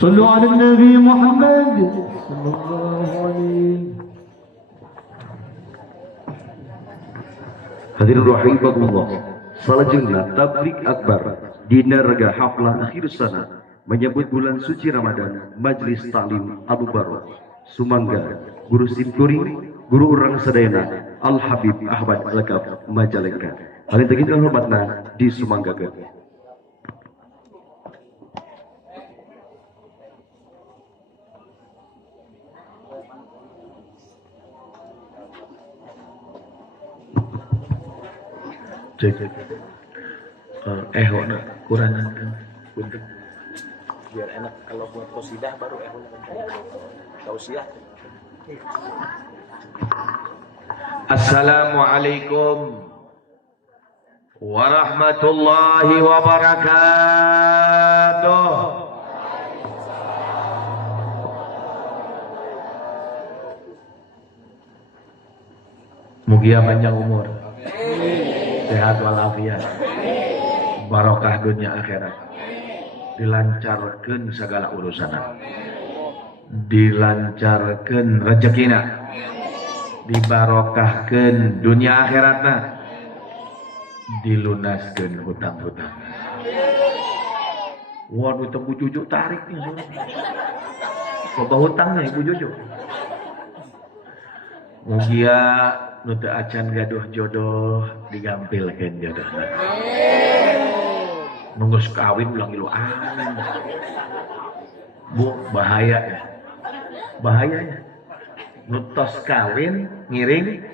صلوا على النبي محمد صلى الله عليه. Hadirin rahimakumullah, salajengna tablik akbar dina rega haflah akhir sana menyambut bulan suci Ramadan Majlis Ta'lim Abu Barok Sumangga Guru Simkuring Guru Urang Sadayana Al Habib Ahmad Lekap Majalengka. Paling tinggi hormatna di Sumangga. Cek ehona kurangan untuk biar enak kalau buat qasidah baru tausiah. Assalamualaikum warahmatullahi wabarakatuh. Mugia panjang umur, sehat walafiat, barokah dunia akhirat, dilancarkan segala urusan, dilancarkan rezekina, dibarokahkan dunia akhiratna, dilunaskan hutang-hutang. Waduh, Ibu Jujuk tarik nih soalnya. Coba hutangnya Ibu Jujuk. Mugia nutu acan gaduh jodoh digampilkan jodohna. Nunggu kawin ulang ilu amin. Bu, bahaya ya. Bahaya ya. Nutos kawin ngiring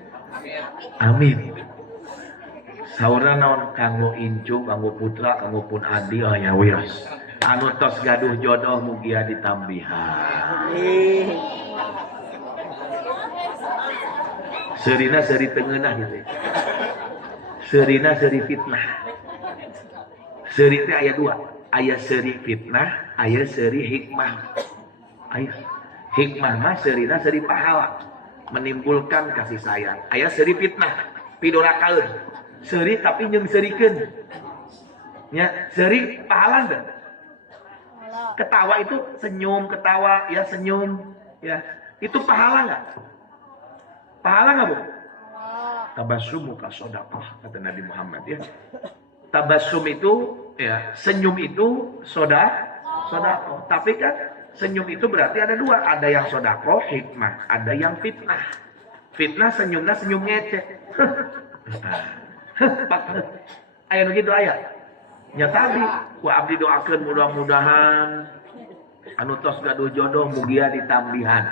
amin. Saura naon kanggo incu, kanggo putra, kanggo pun adi ya wios. Anu tos gaduh jodoh mugia ditambihan. Serina seri tengenah gitu. Serina seri fitnah. Seri itu ayat dua. Ayat seri fitnah, ayat seri hikmah. Ayat hikmah mah serina seri pahala, menimbulkan kasih sayang. Ayat seri fitnah, pidorakaeun. Seri tapi jeung serikeun. Ya, seri pahala enggak? Ketawa itu senyum, ketawa ya senyum, ya. Itu pahala enggak? Pahala nggak Bu? Tabassum ka sedekah kata Nabi Muhammad ya. Tabassum itu ya senyum itu sedekah. Tapi kan senyum itu berarti ada dua, ada yang sedekah hikmah, ada yang fitnah. Fitnah senyumnya senyum ngecek. Aya nu kitu aya. Ya tadi ku abdi doakeun mudah-mudahan anu tos gaduh jodoh mugia ditambihan.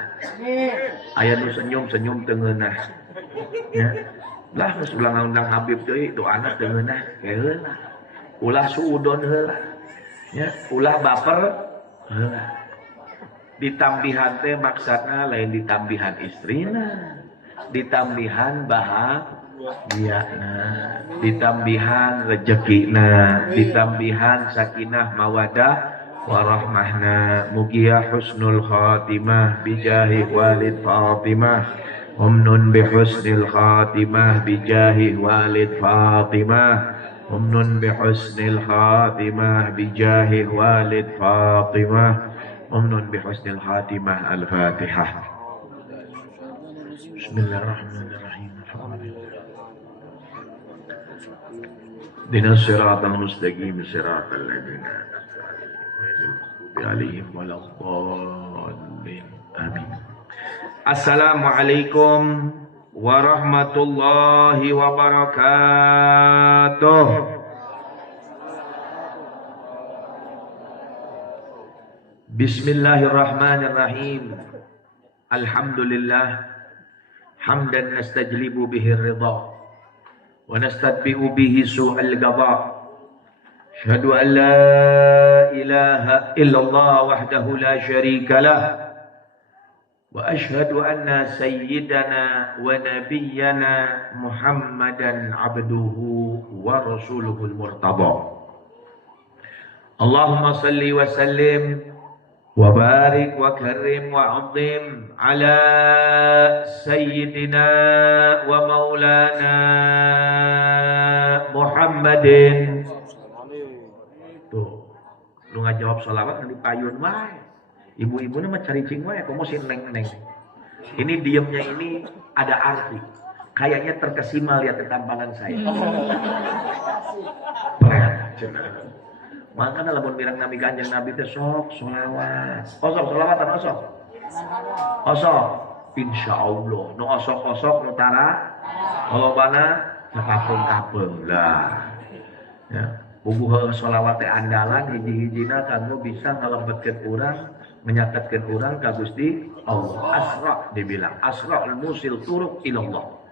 Aya nu senyum tengeunah. Ya. Lah geus ulang undang Habib deui doana tengeunah heula. Ulah suudon heula. Ya, ulah baper heula. Ditambihan teh maksudna lain ditambihan istrina, ditambihan bahagiana, ditambihan rezekina, ditambihan sakinah mawadah warahmahna. Mugia husnul khatimah bijahi walid Fatimah. Umnun bihusnil khatimah bijahi walid Fatimah. Umnun bihusnil khatimah bijahi walid Fatimah. Umnun bihusnil khatimah. Al-Fatihah. Bismillahirrahmanirrahim. Dinas siratal mustaqim siratal ladzina alaihim waladdallin. Amin. Assalamualaikum warahmatullahi wabarakatuh. Bismillahirrahmanirrahim. Alhamdulillah hamdan nastajlibu bihi ridha wa nastadbi'u bihi su'al qada. أشهد أن لا إله إلا الله وحده لا شريك له وأشهد أن سيدنا ونبينا محمدا عبده ورسوله المرتضى. اللهم صل وسلم وبارك وكرم وعظم على سيدنا ومولانا محمد. Tuh, lu ngajawab sholawat di payun wae. Ibu-ibu mah cari cing wae, kamu si neng-neng. Ini diamnya ini ada arti. Kayaknya terkesima lihat ketampangan saya. Makanya lamun birang Nabi Kanjeng Nabi teh sok sholawat. Osok sholawatan osok. Osok. Insyaallah. Nu osok-osok nu tara. Lobana kapung-kapung lah. Ya. Bubuh sholawat teh andalan hiji-hijina kanggo bisa ngalembetkeun urang, menyatetkeun urang ka Gusti Allah. Asra dibilang, asra'ul musil turuq ilallah.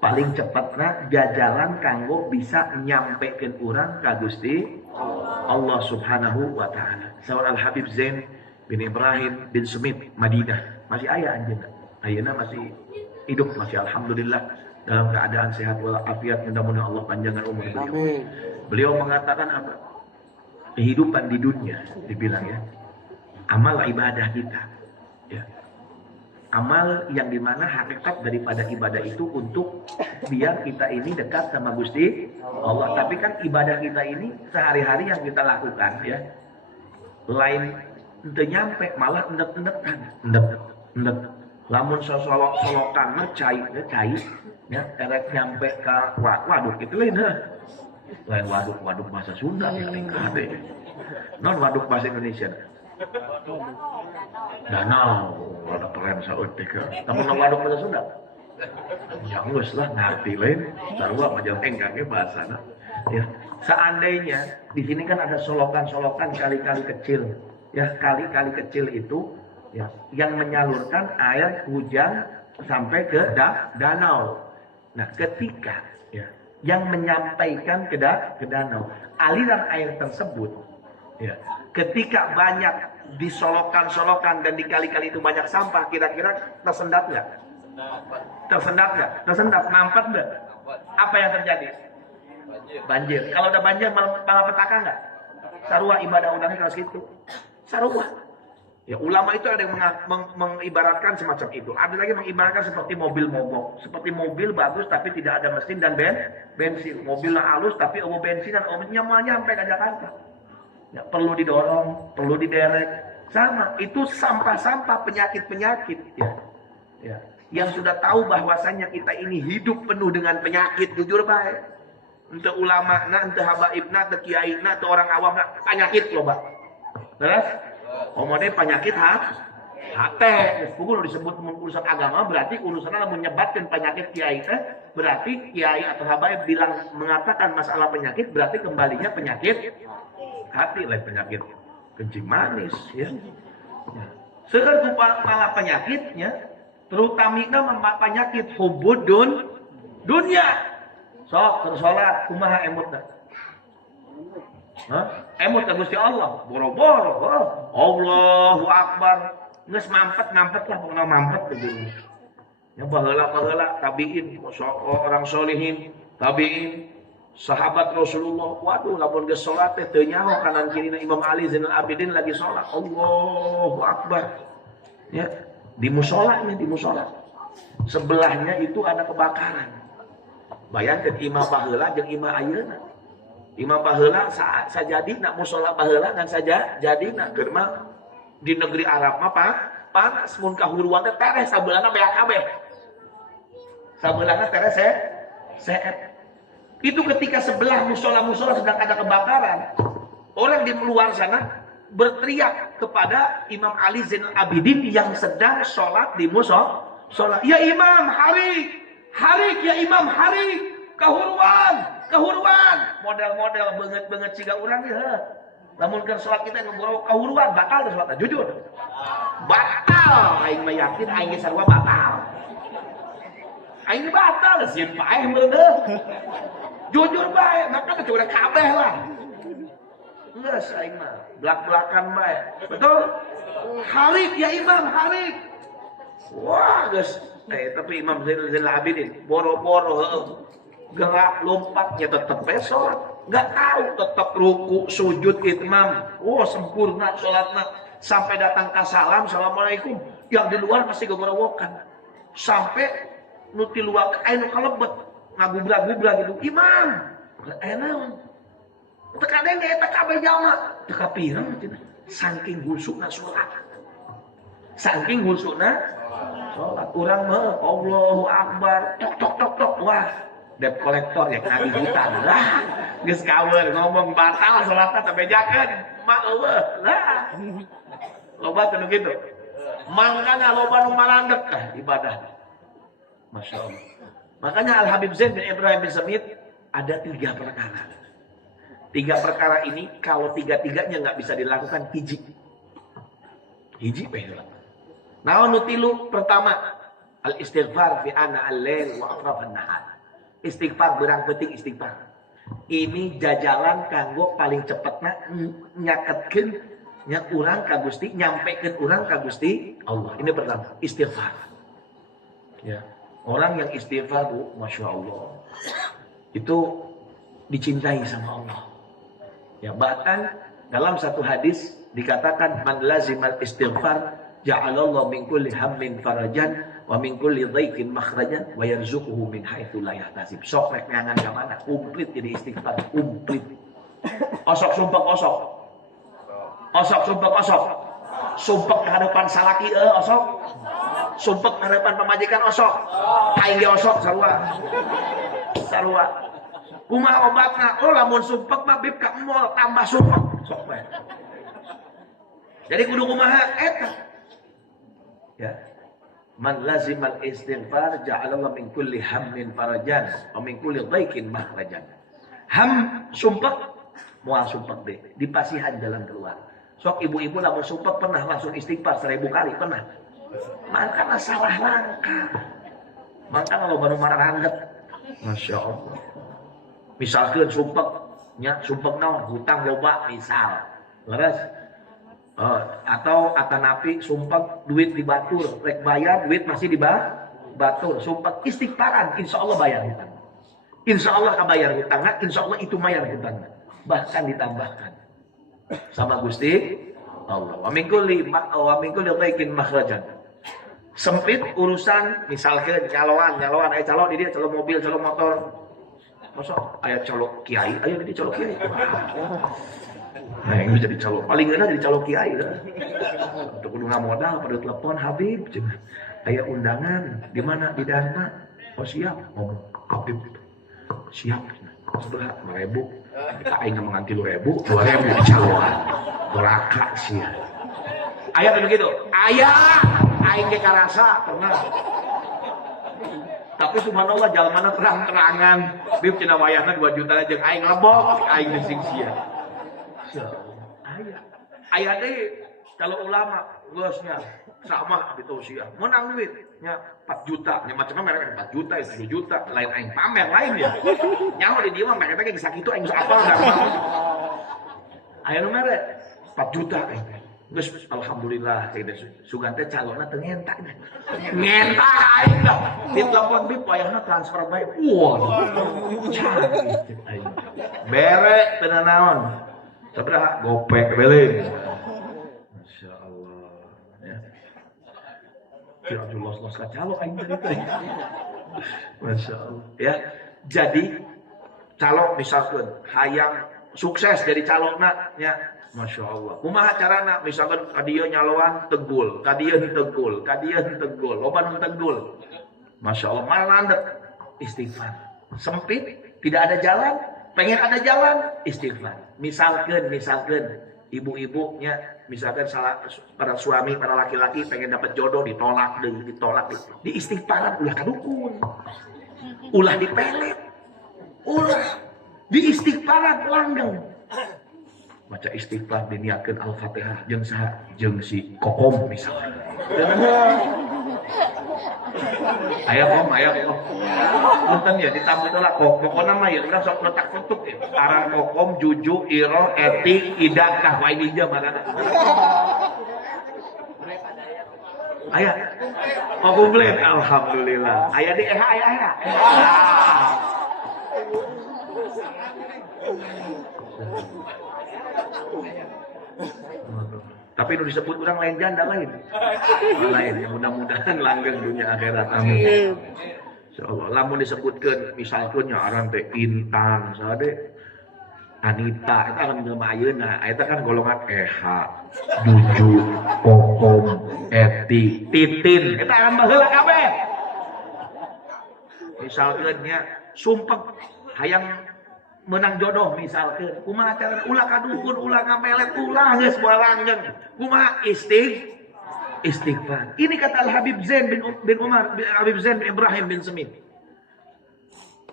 Paling cepatna jajalan kanggo bisa nyampekeun urang ka Gusti Allah Subhanahu wa taala. Saur Al Habib Zain bin Ibrahim bin Smith Madinah. Masih aya anjeunna. Ayeuna masih hidup, masih alhamdulillah dalam keadaan sehat walafiat. Mudah-mudahan Allah panjangkan umur beliau. Beliau mengatakan apa? Kehidupan di dunia dibilang ya. Amal ibadah kita. Ya. Amal yang dimana hakikat daripada ibadah itu untuk biar kita ini dekat sama Gusti Allah. Tapi kan ibadah kita ini sehari-hari yang kita lakukan ya, lain ente nyampe malah endek-endekan, endek. Lamun solokan mah cai ya, terek nyampe ke waduk itu lain heh. Lain waduk bahasa Sunda yang deh. Non waduk bahasa Indonesia. Danau, ada keren sautik. Namun waduk bahasa Sunda. Ya geus lah ngarti lain, sarua mah jeung engkangnya bahasana. Ya, seandainya di sini kan ada solokan-solokan kali-kali kecil. Ya, kali-kali kecil itu ya yang menyalurkan air hujan sampai ke danau. Nah, ketika ya yang menyampaikan ke danau, aliran air tersebut ya, ketika banyak disolokan-solokan dan dikali-kali itu banyak sampah, kira-kira tersendat nggak? Tersendat nggak? Tersendat, mampet nggak? Apa yang terjadi? Banjir. Kalau udah banjir, malah petaka nggak? Sarua ibadah udangnya kalau segitu. Sarua. Ya, ulama itu ada yang mengibaratkan semacam itu. Ada lagi mengibaratkan seperti mobil mogok. Seperti mobil bagus tapi tidak ada mesin dan bensin. Mobilnya halus tapi eueuh bensin dan nyamannya sampai ke Jakarta. Ya, perlu didorong, perlu diderek. Sama, itu sampah-sampah penyakit-penyakit ya. Ya. Yang sudah tahu bahwasanya kita ini hidup penuh dengan penyakit, jujur baik. Ente ulama na, ente habaibna, ente kiaina, ente orang awam na, penyakit loh, Pak. Terus omongnya penyakit hati. Pukul disebut urusan agama berarti urusannya menyebatkan penyakit kiai berarti kiai atau habaib bilang mengatakan masalah penyakit berarti kembalinya penyakit hati lain penyakit kencing manis ya. Seger malah penyakitnya terutama penyakit hubudun dunia. Sok tersolat kumaha emutna. Emut ka Gusti Allah, boro-boro. Allahu Akbar. Geus mampet lah pokona mampet begini. Ya baheula tabiin, orang solihin, tabiin, sahabat Rasulullah. Waduh lamun geus salat teh teu nyaho kanan kirina Imam Ali Zainal Abidin lagi salat. Allahu Akbar. Ya, di mushola. Sebelahnya itu ada kebakaran. Bayangkeun imam baheula jeung imam ayeuna. Imam baheula sajadi nak mushola baheula ngan saja jadi nak keur mah di negeri Arab mah panas mun kahuruan teh tereh sabeulana beak kabeh. Sabeulana tereh seet. Itu ketika sebelah musola sedang ada kebakaran. Orang di luar sana berteriak kepada Imam Ali Zainal Abidin yang sedang sholat di musola. Ya Imam, harik ya Imam, harik. Kahuruan. Model-model banget siga urang ya. Lamun keur sholat kita ngobrol kahuruan, batal ke sholatna, jujur. Batal, aing mah yakin aing sarua batal. Aing batal sieun paeh meureun. Jujur bae, maka teh udah kabeh lah. Geus aing mah blak-blakan bae. Betul? Harik ya Imam, harik. Wah, geus tapi Imam Zainal Abidin boro-boro gerak lompatnya tetap sholat. Nggak tahu tetap ruku sujud itmam. Oh sempurna sholatnya sampai datang ke salam assalamualaikum. Yang di luar masih gegorowokan sampai nuti luar ayo kalebet ngagubra-gubra gitu. Imam enak tekadeng eta kabeh jalma teka pirang saking gusukna sholat Saking husukna sholat. Urang mah Allahu Akbar, tok tok tok tok, wah debt collector ya nagih hutang lah. Geus kawer ngomong batal salatna teh bejakeun, mak eueuh lah. Loba teh kitu. Mangkana loba nu malandek ibadah. Masya Allah. Makanya Al Habib Zain bin Ibrahim bin Samit ada 3 perkara. 3 perkara ini kalau 3-tiganya nggak bisa dilakukan hiji bae. Naon nu tilu? Pertama, al istighfar fi ana al-lail wa atrafan nahar. Istighfar berang penting istighfar. Ini jajalan kanggo paling cepetna nyaketkeun nya urang ka Gusti, nyampekeun urang ka Gusti Allah. Ini pertama, istighfar. Ya. Orang yang istighfar, Bu, Masya Allah, itu dicintai sama Allah. Ya, bahkan dalam satu hadis dikatakan man lazimal istighfar ja'alallahu min kulli hammin farajan wa min kulli dhaiqin makhrajan wa yarzuquhu min haitsu la yahtasib. Sok rek ngangan ka mana? Kumplit jadi istighfar, kumplit. Osok sumpah osok. Osok sumpah osok. Sumpah di hadapan salaki osok. Sumpah di hadapan pemajikan osok. Aing ge osok sarua. Sarua. Kumaha obatna? Oh lamun sumpah mah bib ka mall tambah sumpah. Sok bae. Jadi kudu kumaha eta. Ya. Man lazimal istighfar ja'alallahu min kulli hammin farajan wa min kulli dhaiqin makhrajan. Ham sumpah moal sumpah deh, dipasihan jalan keluar. Sok ibu-ibu lamun sumpah pernah langsung istighfar 1000 kali pernah. Makanya salah langkah. Makanya lo baru marah ranget. Masya Allah. Misalkan sumpah, nya sumpah naon hutang loba misal. Leres. Atau atanapi sumpah duit dibatur, rek bayar duit masih dibatur. Sumpah istighfaran, insya Allah bayar hutang. Insya Allah kabayar hutang, insya Allah itu bayar hutang. Bahkan ditambahkan sama Gusti Allah. Wa min kulli dhaiqin makhrajan. Sempit urusan misalkan nyaloan aya calo di dia calo mobil, calo motor. Masa aya calo kiai, aya di calo kiai. Nah, yang bisa dicalo paling enak jadi calo kiai lah. Untuk kudu ngamodal pada telepon Habib cenah. Aya undangan di mana di Dharma. Oh siap, ngomong Habib. Siap. Sebelah 1000. Kita aing ngemangan 3000, 2000 dicaloan. Doraka sia. Aya begitu. Aya aing ge karasa pernah. Tapi subhanallah jalmana terang-terangan. Bib cenah wayahna 2 juta jeung aing lebok, aing desing sia. Ayah deh kalau ulama geusnya sama di tausiah menang duit nya 4 juta nya macam mereka 4 juta 10 juta lain aing pamer lain ya nyaho di dieu mah mereka ge sakitu aing geus apal da aya nu mere 4 juta geus alhamdulillah teh sugan teh calonna teu ngenta ngenta aing dah di telepon bib wayahna transfer bae wah aing bere teu naon sabaraha gopek beuleung. Masya Allah ya. Kira los ka calo aing teh. Masya Allah ya. Jadi calo misalkan hayang sukses jadi calona nya. Masya Allah. Kumaha carana misalkan kadieu nyaloan tegul, kadieu tegul, loba nu tegul. Masya Allah malandek istighfar. Sempit tidak ada jalan, pengen ada jalan istighfar. Misalkan ibu-ibunya misalkan salah para suami para laki-laki pengen dapat jodoh ditolak di istighfaran ulah kadukun ulah dipelet ulah di istighfaran langgeng maca istighfar diniatkeun al-fatihah jeung saha jeung si kokom misalnya aya kom punten ya ditambah lah pokona mah ya urang sok letak tutup ya aran kokom juju iro etik idak tah wae hija marana aya komplit alhamdulillah aya di aya tapi nu disebut orang lain janda lain ya mudah-mudahan langgeng dunia akhirat amin insyaallah lamun disebutkeun misalkeun nya aran teh Intan sade Anita eta kan jelema ayeuna eta kan golongan EH Juju Kokom titin eta akan baheula kabeh. Misalkeun nya sumpek hayang menang jodoh misalkeun kumaha cara ulah kadukun ulah ngamelet ulah geus moal langgeng kumaha istighfar. Ini kata Al-Habib Zain bin Umar bin Habib Zain bin Ibrahim bin Semit.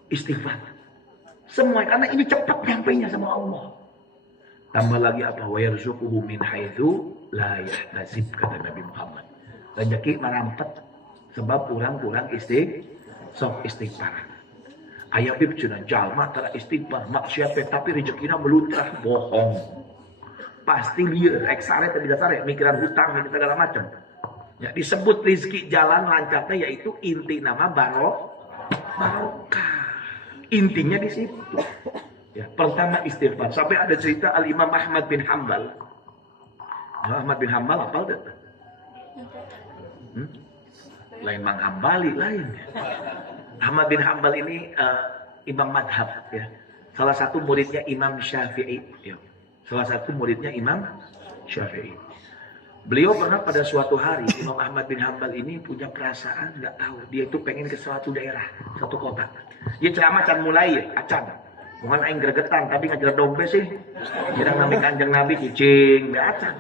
Istighfar. Semua karena ini cepat nyampainya sama Allah. Tambah lagi apa? Wa yarzuquhu min haitsu la yahtasib kata Nabi Muhammad. Rezeki marampet sebab kurang istighfar. Aya bib cenah jalma tara istighfar maksiat tapi rezekina meluntrah bohong. Pasti lieur rek sare teh bisa sare mikiran hutang dan segala macam. Ya disebut rezeki jalan lancarnya yaitu inti nama barokah. Intinya di situ. Ya, pertama istighfar. Sampai ada cerita Al-Imam Ahmad bin Hanbal. Ahmad bin Hanbal apa udah? Lain Mang Hambali lain. Ahmad bin Hanbal ini imam madhab ya. Salah satu muridnya Imam Syafi'i. Ya. Salah satu muridnya Imam Syafi'i. Beliau pernah pada suatu hari Imam Ahmad bin Hanbal ini punya perasaan nggak tahu dia itu pengen ke suatu daerah, satu kota. Dia ceramah can mulai ya, acan. Bukan aing gregetan tapi ngajar dombe sih. Jirang nami Kanjeng Nabi cicing, be acan.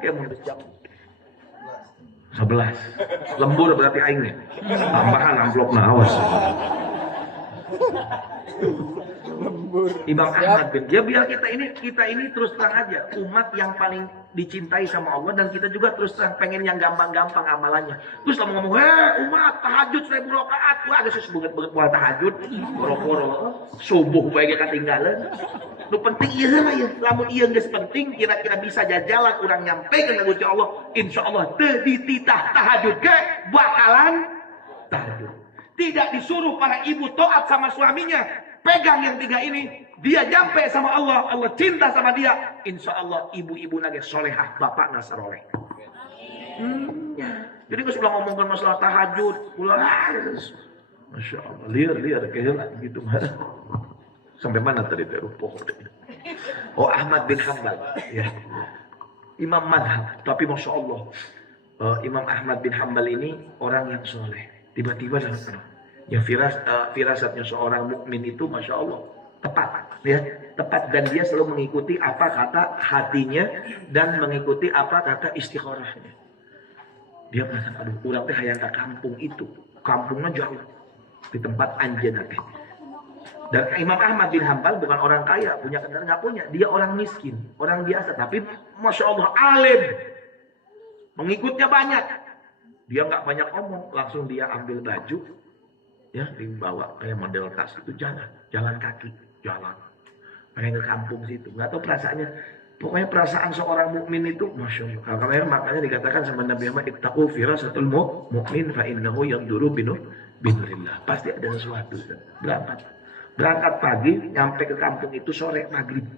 Kayak mau jam 11. Lembur berarti aingnya. Tambahan amplopna awas. Imam Ahmad bin ya biar kita ini terus terang aja umat yang paling dicintai sama Allah dan kita juga terus terang pengen yang gampang-gampang amalannya. Terus kamu ngomong, umat tahajud 1000 rakaat, wah ada sesuatu banget buat tahajud, boro-boro subuh bae ketinggalan. Nu penting ieu mah ya, lamun ieu geus penting kira-kira bisa jajalan urang nyampe ka Gusti Allah, insyaallah teu dititah tahajud ge bakalan tahajud. Tidak disuruh para ibu taat sama suaminya. Pegang yang 3 ini, dia nyampe sama Allah, Allah cinta sama dia. Insya Allah ibu-ibu nage solehah, bapak nasaroleh. Ya. Jadi nggak sudah ngomongkan masalah tahajud, pulang Masya Allah, liar kehilangan gitu. Sampai mana tadi terupoh? Oh Ahmad bin Hanbal, ya. Imam madhab, tapi Masya Allah, Imam Ahmad bin Hanbal ini orang yang soleh. Tiba-tiba dalam ya firasatnya seorang mukmin itu Masya Allah tepat ya tepat dan dia selalu mengikuti apa kata hatinya dan mengikuti apa kata istikharahnya. Dia merasa aduh urang teh hayang ka kampung itu, kampungnya jauh di tempat anjeunna teh. Dan Imam Ahmad bin Hanbal bukan orang kaya, punya kendaraan nggak punya, dia orang miskin, orang biasa tapi Masya Allah alim, mengikutnya banyak. Dia nggak banyak omong, langsung dia ambil baju ya dibawa kayak model tas itu jalan kaki pengen ke kampung situ nggak tahu perasaannya pokoknya perasaan seorang mukmin itu Masya Allah makanya dikatakan sama Nabi Muhammad ittaqu firasatul mu'min fa innahu yanduru binurillah pasti ada sesuatu. Berangkat pagi nyampe ke kampung itu sore maghrib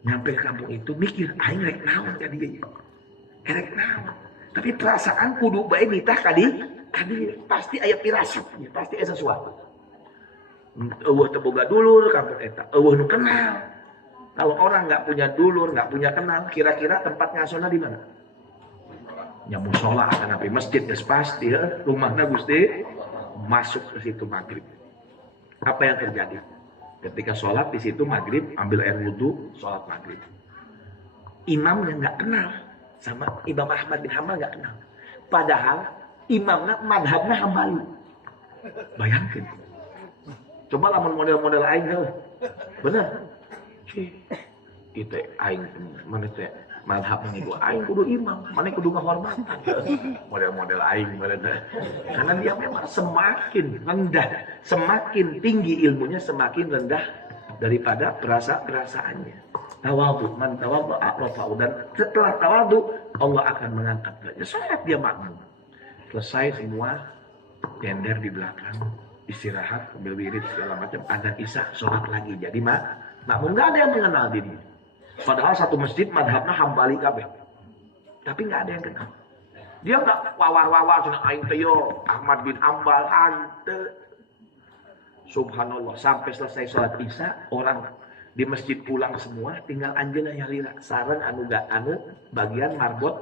nyampe ke kampung itu mikir aing rek naon tadi rek naon tapi perasaan kudu bae nitah kadi pasti aya pirasatnya, pasti aya sesuatu. Eueuh teu boga dulur kampung eta, eueuh nu kenal. Kalau orang nggak punya dulur, nggak punya kenal, kira-kira tempat ngasona di mana? Nya mushola akan api masjid geus pasti ya, rumahna Gusti masuk ke situ maghrib. Apa yang terjadi? Ketika sholat di situ maghrib, ambil air wudu, sholat maghrib. Imam yang nggak kenal sama Imam Ahmad bin Hanbal nggak kenal. Padahal imamnya madhabnya Hambali. Bayangkan. Coba lamun model-model aing heuh. Bener. Kita aing mana teh madhab niku aing kudu imam, mana kudu ngahormatan. Model-model aing bener. Karena dia memang semakin rendah, semakin tinggi ilmunya semakin rendah daripada perasaannya. Tawadhu, man tawadhu a'rafa'u dan setelah tawadhu Allah akan mengangkat derajat. Salat dia makmum. Selesai semua tender di belakang istirahat ambil wirid segala macam ada isya sholat lagi jadi makmum nggak ada yang mengenal diri padahal satu masjid madhabnya Hambali kabeh tapi nggak ada yang kenal dia nggak wawar cina aing teh yo Ahmad bin Hanbal ante subhanallah sampai selesai sholat isya orang di masjid pulang semua tinggal anjeunna nyalira sareng anu bagian marbot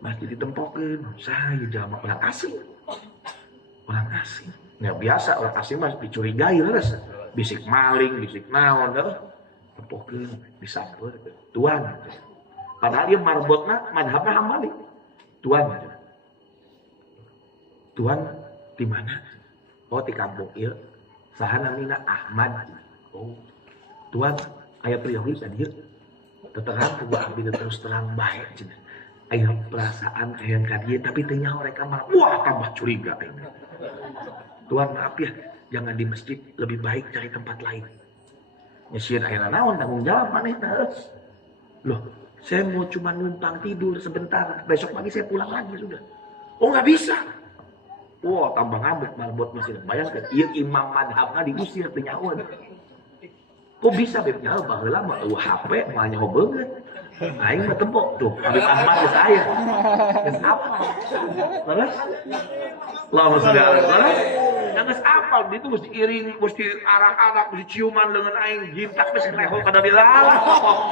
masjid ditempokeun saya jalma orang asing. Orang asing. Ya biasa orang asing mah dicurigai terus. Bisik maling, bisik naon terus. Tempokeun disamper tuan. Padahal dia marbotna madhabna Hambali. Tuan. Tuan di mana? Oh di kampung ieu. Saha namina Ahmad. Oh. Tuan aya priori tadi ieu. Teterang ku abdi terus terang bae cenah. Aya perasaan hayang ka dieu tapi teu nyaho rek mah. Wah tambah curiga ini. Tuan maaf ya, jangan di masjid, lebih baik cari tempat lain. Nyesieun aya naon tanggung jawab manehna. Loh, saya mau cuma numpang tidur sebentar, besok pagi saya pulang lagi sudah. Oh nggak bisa. Wah tambah ngamuk marbot masih. Bayangkan, ieu imam madhabna diusir teu nyaho. Kok bisa beb nyaho baheula mah HP mah nyaho beungeut. Aing mah tembok tuh, Habib Ahmad geus aya. Geus apa? Terus Allahumma sholli ala Muhammad. Geus apa? Itu mesti iring, mesti arak-arak, mesti ciuman dengan aing, jintak mesti leho kada dilala.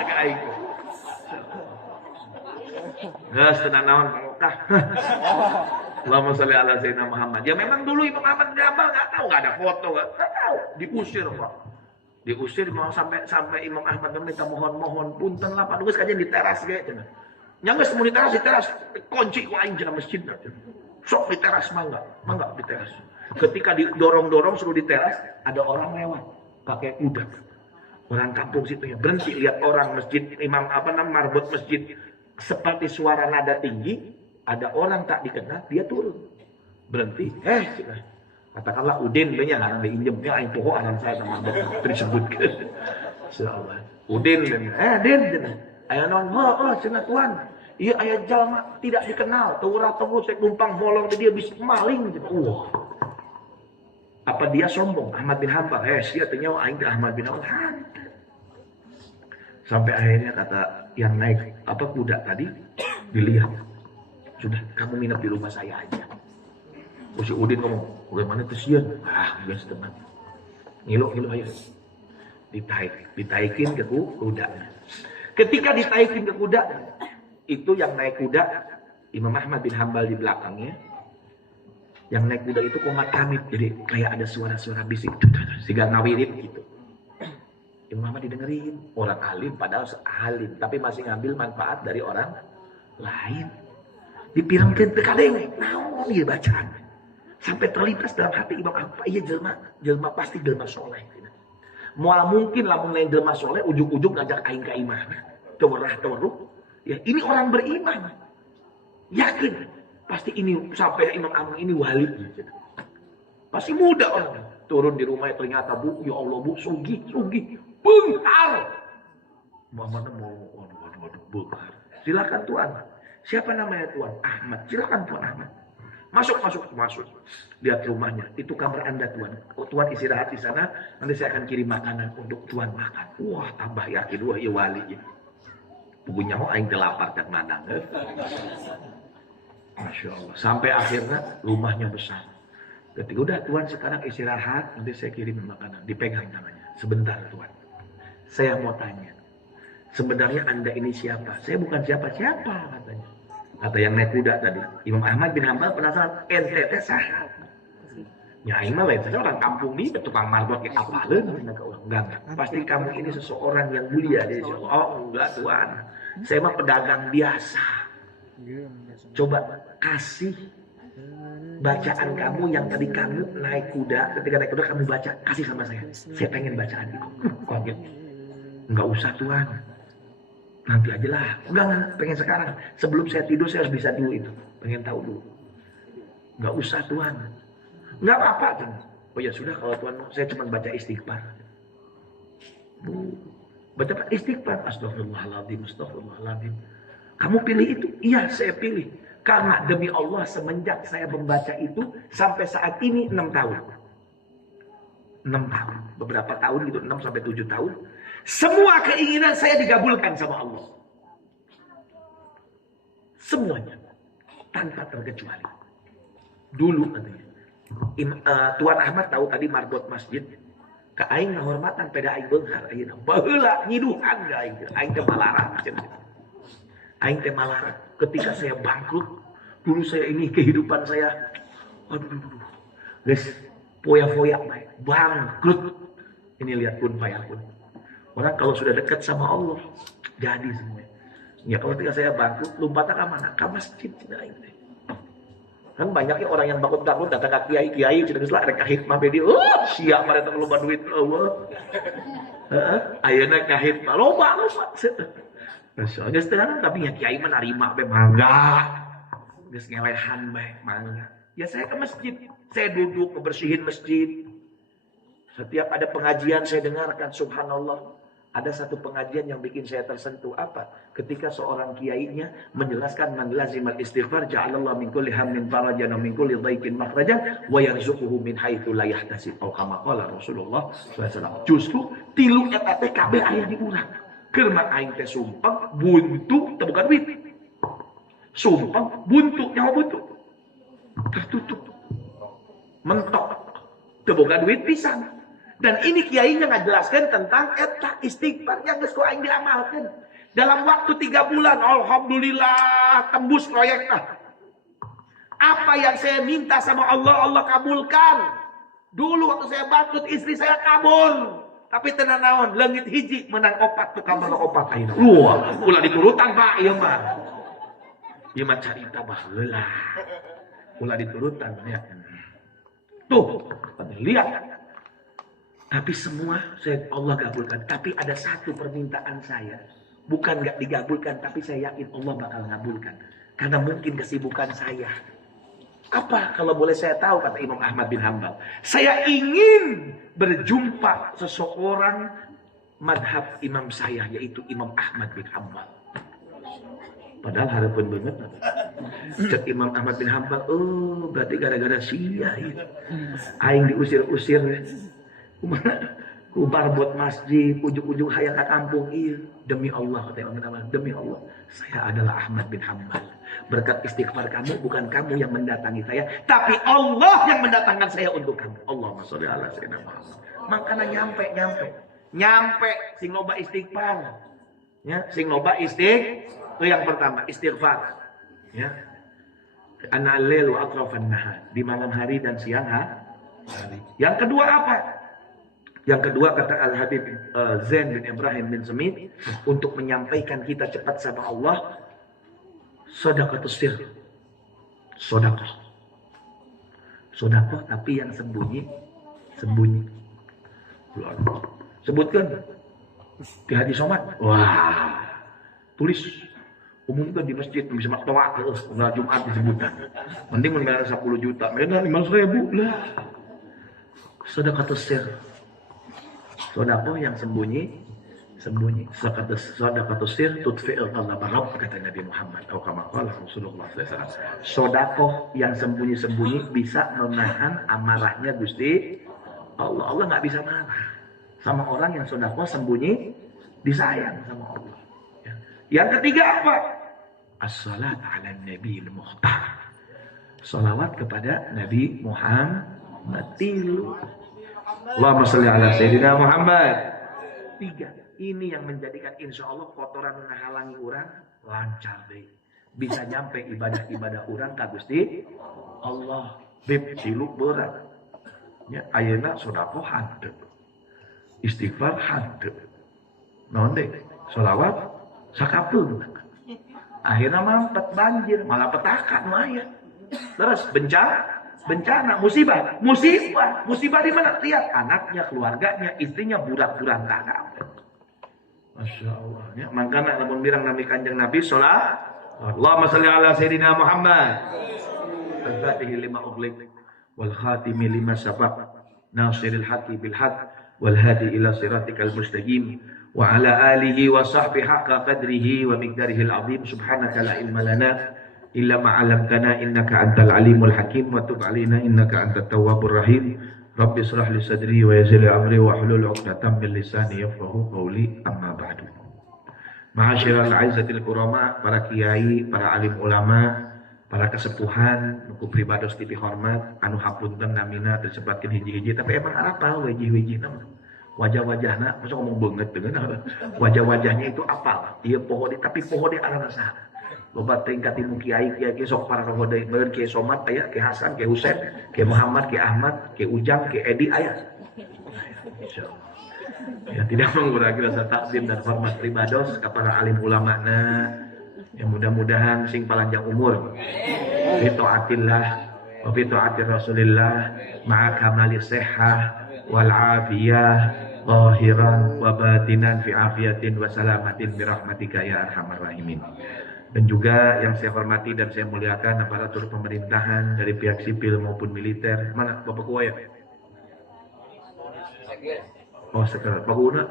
Cek aing. Geus tenan naon barokah. Allahumma sholli ala sayyidina Muhammad. Ya memang dulu Imam Ahmad bin Hanbal enggak tahu, enggak ada foto, enggak tahu. Diusir, Pak. Diusir mau sampai Imam Ahmad minta mohon punten lah Pak, geus kajian di teras ge cenah. Nya geus mun di teras kunci ku aing cenah masjid. Sok di teras mangga di teras. Ketika didorong-dorong suruh di teras, ada orang lewat pakai kuda. Orang kampung situ ya berhenti lihat orang masjid imam marbot masjid seperti suara nada tinggi, ada orang tak dikenal, dia turun. Berhenti, cenah. Katakanlah Udin banyak anak diinjem ya aing poho anak saya sama disebutkeun. Insyaallah. Udin Din aya naon cenah tuan. Ieu aya jalma tidak dikenal, teu urang teu cek numpang molong dia bisa maling gitu. Wah. Apa dia sombong Ahmad bin Hanbal? Sia teh nyawa aing Ahmad bin Hanbal. Sampai akhirnya kata yang naik kuda tadi dilihat. Sudah kamu nginep di rumah saya aja. Si Udin ngomong, bagaimana kesian? Guys teman. Ngilu ayo. Ditaikin ke kuda. Ketika ditaikin ke kuda, itu yang naik kuda, Imam Ahmad bin Hanbal di belakangnya. Yang naik kuda itu komat kamit, jadi kayak ada suara-suara bisik. Siga ngawirit gitu. Imam Ahmad didengerin. Orang alim, padahal alim. Tapi masih ngambil manfaat dari orang lain. Dipirengkeun teu kadeng. Naon ieu bacaan? Sampai terlintas dalam hati Imam Ahmad, iya jelma pasti jelma soleh. Mual mungkin lamun lain jelma soleh, ujung-ujung ngajak aing ka imahna. Tawarruh. Ya, ini orang beriman. Yakin. Pasti ini sampai Imam Ahmad ini wali. Pasti muda orang. Turun di rumah ternyata Bu, ya Allah Bu, sugih. Benghar. Muhammad mau waduh benghar. Silakan Tuan. Siapa namanya Tuan? Ahmad. Silakan Tuan Ahmad. Masuk. Lihat rumahnya. Itu kamar Anda Tuan. Tuan istirahat di sana. Nanti saya akan kirim makanan untuk Tuan makan. Wah tambah yakin. Wah iya wali. Pugunya mau aing kelapar cak madang. Masya Allah. Sampai akhirnya rumahnya besar. Ketika udah Tuan sekarang istirahat. Nanti saya kirim makanan. Dipegang tangannya. Sebentar Tuan. Saya mau tanya. Sebenarnya Anda ini siapa? Saya bukan siapa-siapa katanya. Kata yang naik kuda tadi. Imam Ahmad bin Hanbal penasaran. Ente teh saha? Ya aing mah lain saja orang kampung ini tukang marbot kayak apaleun enggak. Pasti kamu ini seseorang yang mulia dia. Oh enggak Tuan. Saya mah pedagang biasa. Coba kasih bacaan kamu yang tadi kamu naik kuda, ketika naik kuda kamu baca, kasih sama saya. Saya pengen bacaan itu. Kaget. Enggak usah Tuan. Nanti aja lah. Enggak, pengen sekarang. Sebelum saya tidur saya harus bisa dulu itu. Pengen tahu dulu. Enggak usah Tuan. Enggak apa-apa Tuan. Oh ya sudah kalau Tuan mau, saya cuma baca istighfar. Baca istighfar. Astagfirullahaladzim. Kamu pilih itu? Iya saya pilih. Karena demi Allah semenjak saya membaca itu sampai saat ini 6 tahun. 6 tahun. Beberapa tahun gitu, 6 sampai 7 tahun. Semua keinginan saya digabulkan sama Allah. Semuanya. Tanpa terkecuali. Dulu katanya. Tuan Ahmad tahu tadi marbot masjid. Ka aing ngahormatan peda aing beunghar ayeuna. Baheula nyiduhan ka aing. Aing teh malarat. Aing teh malarat. ketika saya bangkrut, dulu saya ini kehidupan saya, aduh, guys, foya-foya baik, bangkrut. Ini lihat kun fayakun. Orang kalau sudah dekat sama Allah, jadi semua. Ya kalau ketika saya bangkrut, lompatan ke mana? Ke masjid. Kan banyaknya orang yang bangkrut datang ke kiai, sudah geus rek hikmah be dieu. Sia mare teh loba duit Allah. Heeh, ayeuna ka hikmah loba. Soalnya setengah tapi ya kiai mah narima be mangga. Geus ngelehan bae mangga. Ya saya ke masjid, saya duduk ngebersihin masjid. Setiap ada pengajian saya dengarkan, subhanallah. Ada satu pengajian yang bikin saya tersentuh. Apa? Ketika seorang kiainya menjelaskan man lazimal istighfar ja'alallahu min kulli hammin farajan wa min kulli dhaiqin makhrajan wa yarzuquhu min haitsu la yahtasib. Atau kama qala Rasulullah SAW. Justru tilu eta teh kabeh aya di urang. Keur mah aing teh sumpah buntu teu bukan duit. Sumpah buntu nyawa buntu. Tertutup. Mentok. Teu boga duit pisan. Dan ini kiainya ngajelaskan tentang eta istighfar yang geus ku aing diamalkeun. Dalam waktu 3 bulan, alhamdulillah tembus proyeknya. Apa yang saya minta sama Allah, Allah kabulkan. Dulu waktu saya bangkrut, istri saya kabur. Tapi tenan naon, leungit hiji menang 4 tuh kamar 4 ayeuna. Wah, ulah diturutan Pak ieu mah. Ieu mah carita baheula. Ulah diturutan ya. Tuh, lihat. Tapi semua Allah kabulkan. Tapi ada satu permintaan saya. Bukan gak digabulkan, tapi saya yakin Allah bakal ngabulkan. Karena mungkin kesibukan saya. Apa kalau boleh saya tahu, kata Imam Ahmad bin Hanbal. Saya ingin berjumpa seseorang madhab imam saya, yaitu Imam Ahmad bin Hanbal. Padahal harapan banget. Cek Imam Ahmad bin Hanbal, oh berarti gara-gara sia itu. Aing diusir-usir. Kumana ku barbot masjid, ujung-ujung hayang ka kampung ieu. Demi Allah kata Imam Ahmad, demi Allah, saya adalah Ahmad bin Hanbal. Berkat istighfar kamu, bukan kamu yang mendatangi saya, tapi Allah yang mendatangkan saya untuk kamu. Allahumma sholli ala sayyidina Muhammad. Makanya nyampe sing loba istighfar. Ya, sing loba itu yang pertama, istighfar. Ya. Ana al-lail wa atrafan nahar, di malam hari dan siang hari. Yang kedua apa? Yang kedua kata Al-Habib Zain bin Ibrahim bin Semit, untuk menyampaikan kita cepat sama Allah, sedekah sir. Sedekah tapi yang sembunyi. Sebutkan di hadis somat. Wah, tulis umumkan di masjid bisa maktawa enggak Jumat disebutkan. Mending mendengar 10 juta, mendengar 500.000 lah. Sedekah sir. Sedekah yang sembunyi. Sedekah sir tudfi'ul ghadab rabb, kata Nabi Muhammad atau kama qala Rasulullah SAW. Sedekah yang sembunyi-sembunyi bisa menahan amarahnya Gusti Allah. Allah enggak bisa marah sama orang yang sedekah sembunyi, disayang sama Allah. Ya. Yang ketiga apa? As-salat ala Nabi al-Mukhtar. Salawat kepada Nabi Muhammad. Allahumma sholli ala Sayyidina Muhammad. 3. Ini yang menjadikan insya Allah kotoran menghalangi orang lancar deh. Bisa nyampe ibadah-ibadah orang ka Gusti Allah. Bib ciluk berat. Ya, ayeuna sedekah hade. Istighfar hade. Naon deui? Shalawat sakapeung. Akhirnya mampet banjir, malah petaka nu aya. Terus bencana, musibah di mana? Lihat anaknya, keluarganya, istrinya budak-budak kakak. Masya Allah. Ya, makanya lamun birang Nabi Kanjeng Nabi sholat. Allahumma sholli ala Sayyidina Muhammad. Al-Fatihih lima ughliq wal khatimi lima sabaq. Nasiril haqqi bil haqq wal hadi ila siratikal mustaqim. Wa ala alihi wa sahbihi haqqa qadrihi wa miqdarihi al-azim. Subhanaka la ilma lana illa ma 'allamtana innaka antal alimul hakim wa tub 'alaina innaka antat tawwabur rahim. Rabbi shrah li sadri wa yassir li amri wa hlul 'uqdatam min lisani yafqahu qawli, amma ba'du. Ma'asyiral aizatil kurama, para kiai, para alim ulama, para kesepuhan, nuku pribados tipi hormat, anu hapunten namina tersebatkeun hiji-hiji, tapi emang apal wajih-wajihna mah. Wajah-wajahna, masa ngomong banget dengan wajah-wajahnya itu apal. Ieu poho di, tapi poho di arana saha? loba tingkat ilmu kiai sok para rohodai beun Kiai Somad aya, Kiai Hasan, Kiai Husain, Kiai Muhammad, Kiai Ahmad, Kiai Ujang, Kiai Edi aya. Insyaallah. Ya tidak mengurangi rasa takzim dan hormat pribados kepada alim ulama ya mudah-mudahan sing panjang umur fi taatillah wa fi taatir Rasulillah ma'a kamali sihhah wal afiyah zahiran wa batinan fi afiyatin wa salamatin bi rahmatika ya arhamar rahimin. Dan juga yang saya hormati dan saya muliakan aparatur pemerintahan dari pihak sipil maupun militer. Mana Bapak Kuwaya? Oh sekarang Pak Una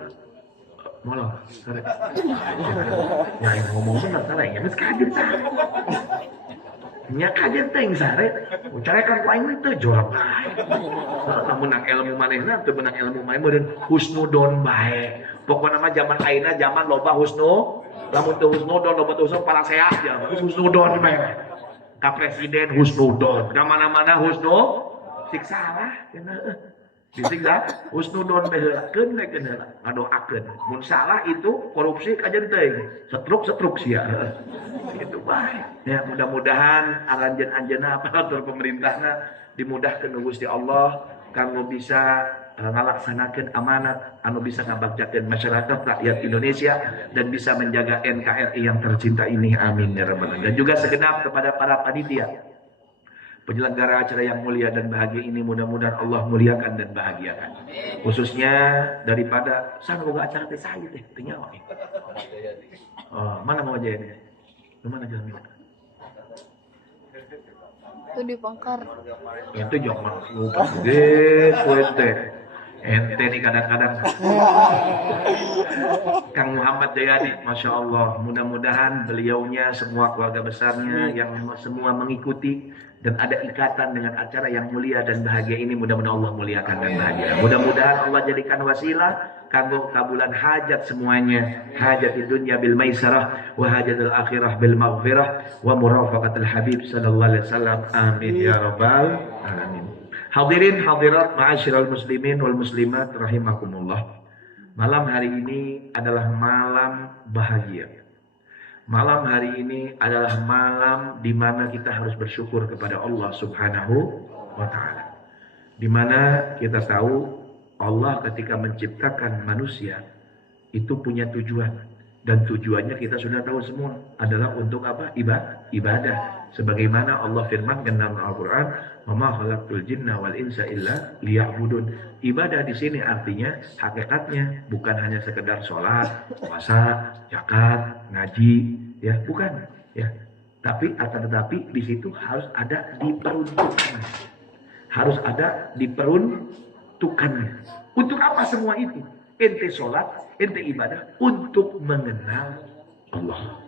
malah sare. Ya yang ngomong benar sare ya, mas kaget sare. Nya kaget teh sare. Ucarekan ku aing teh jorok bae. Lamun menang ilmu manehna teu menang ilmu main meureun husnudon bae. Pokona mah zaman ayeuna zaman loba husnu, lamun teu husnudon loba teu para sehat ya, husnudon bae. Ka presiden husnudon, ka mana-mana husnu siksa lah cenah. Disiksa husnudon beheulakeun we keun ngadoakeun. Mun salah itu korupsi kajen teuing. Setruk sia. Itu bae. Ya mudah-mudahan aranjeun-anjeunna aparatur pemerintahna dimudahkeun ku Gusti Allah kanggo bisa ngalaksanakeun amanat anu bisa ngabagjakeun masyarakat rakyat Indonesia dan bisa menjaga NKRI yang tercinta ini. Amin ya rabbal alamin. Dan juga segenap kepada para panitia penyelenggara acara yang mulia dan bahagia ini, mudah-mudahan Allah muliakan dan bahagiakan. Khususnya daripada sana boga acara teh saya teh teu nyawa. Oh, mana mau aja ini? Mana jalan ini? Itu di Pangkar. Itu jok mah lupa gitu ente. Ente nih kadang-kadang. Kang Muhammad Jayadi, Masya Allah, mudah-mudahan beliaunya, semua keluarga besarnya yang semua mengikuti dan ada ikatan dengan acara yang mulia dan bahagia ini, mudah-mudahan Allah muliakan dan bahagia. Mudah-mudahan Allah jadikan wasilah kanggo kabulan hajat semuanya, hajat di dunia bil maisarah wa hajatul akhirah bil maghfirah wa murafaqatul habib sallallahu alaihi wasallam. Amin ya rabbal alamin. Hadirin hadirat ma'asyiral muslimin wal muslimat rahimakumullah. Malam hari ini adalah malam bahagia. Malam hari ini adalah malam di mana kita harus bersyukur kepada Allah Subhanahu wa taala. Di mana kita tahu Allah ketika menciptakan manusia itu punya tujuan, dan tujuannya kita sudah tahu semua adalah untuk apa? Ibadah. Sebagaimana Allah firmankan dalam Al-Qur'an, "Wa ma khalaqtul jinna wal insa illa liya'budun." Ibadah di sini artinya hakikatnya bukan hanya sekedar sholat, puasa, zakat, ngaji, ya bukan, ya. Tetapi di situ harus ada diperuntukkan. Harus ada diperuntukkannya. Untuk apa semua itu? Ente sholat, ente ibadah untuk mengenal Allah.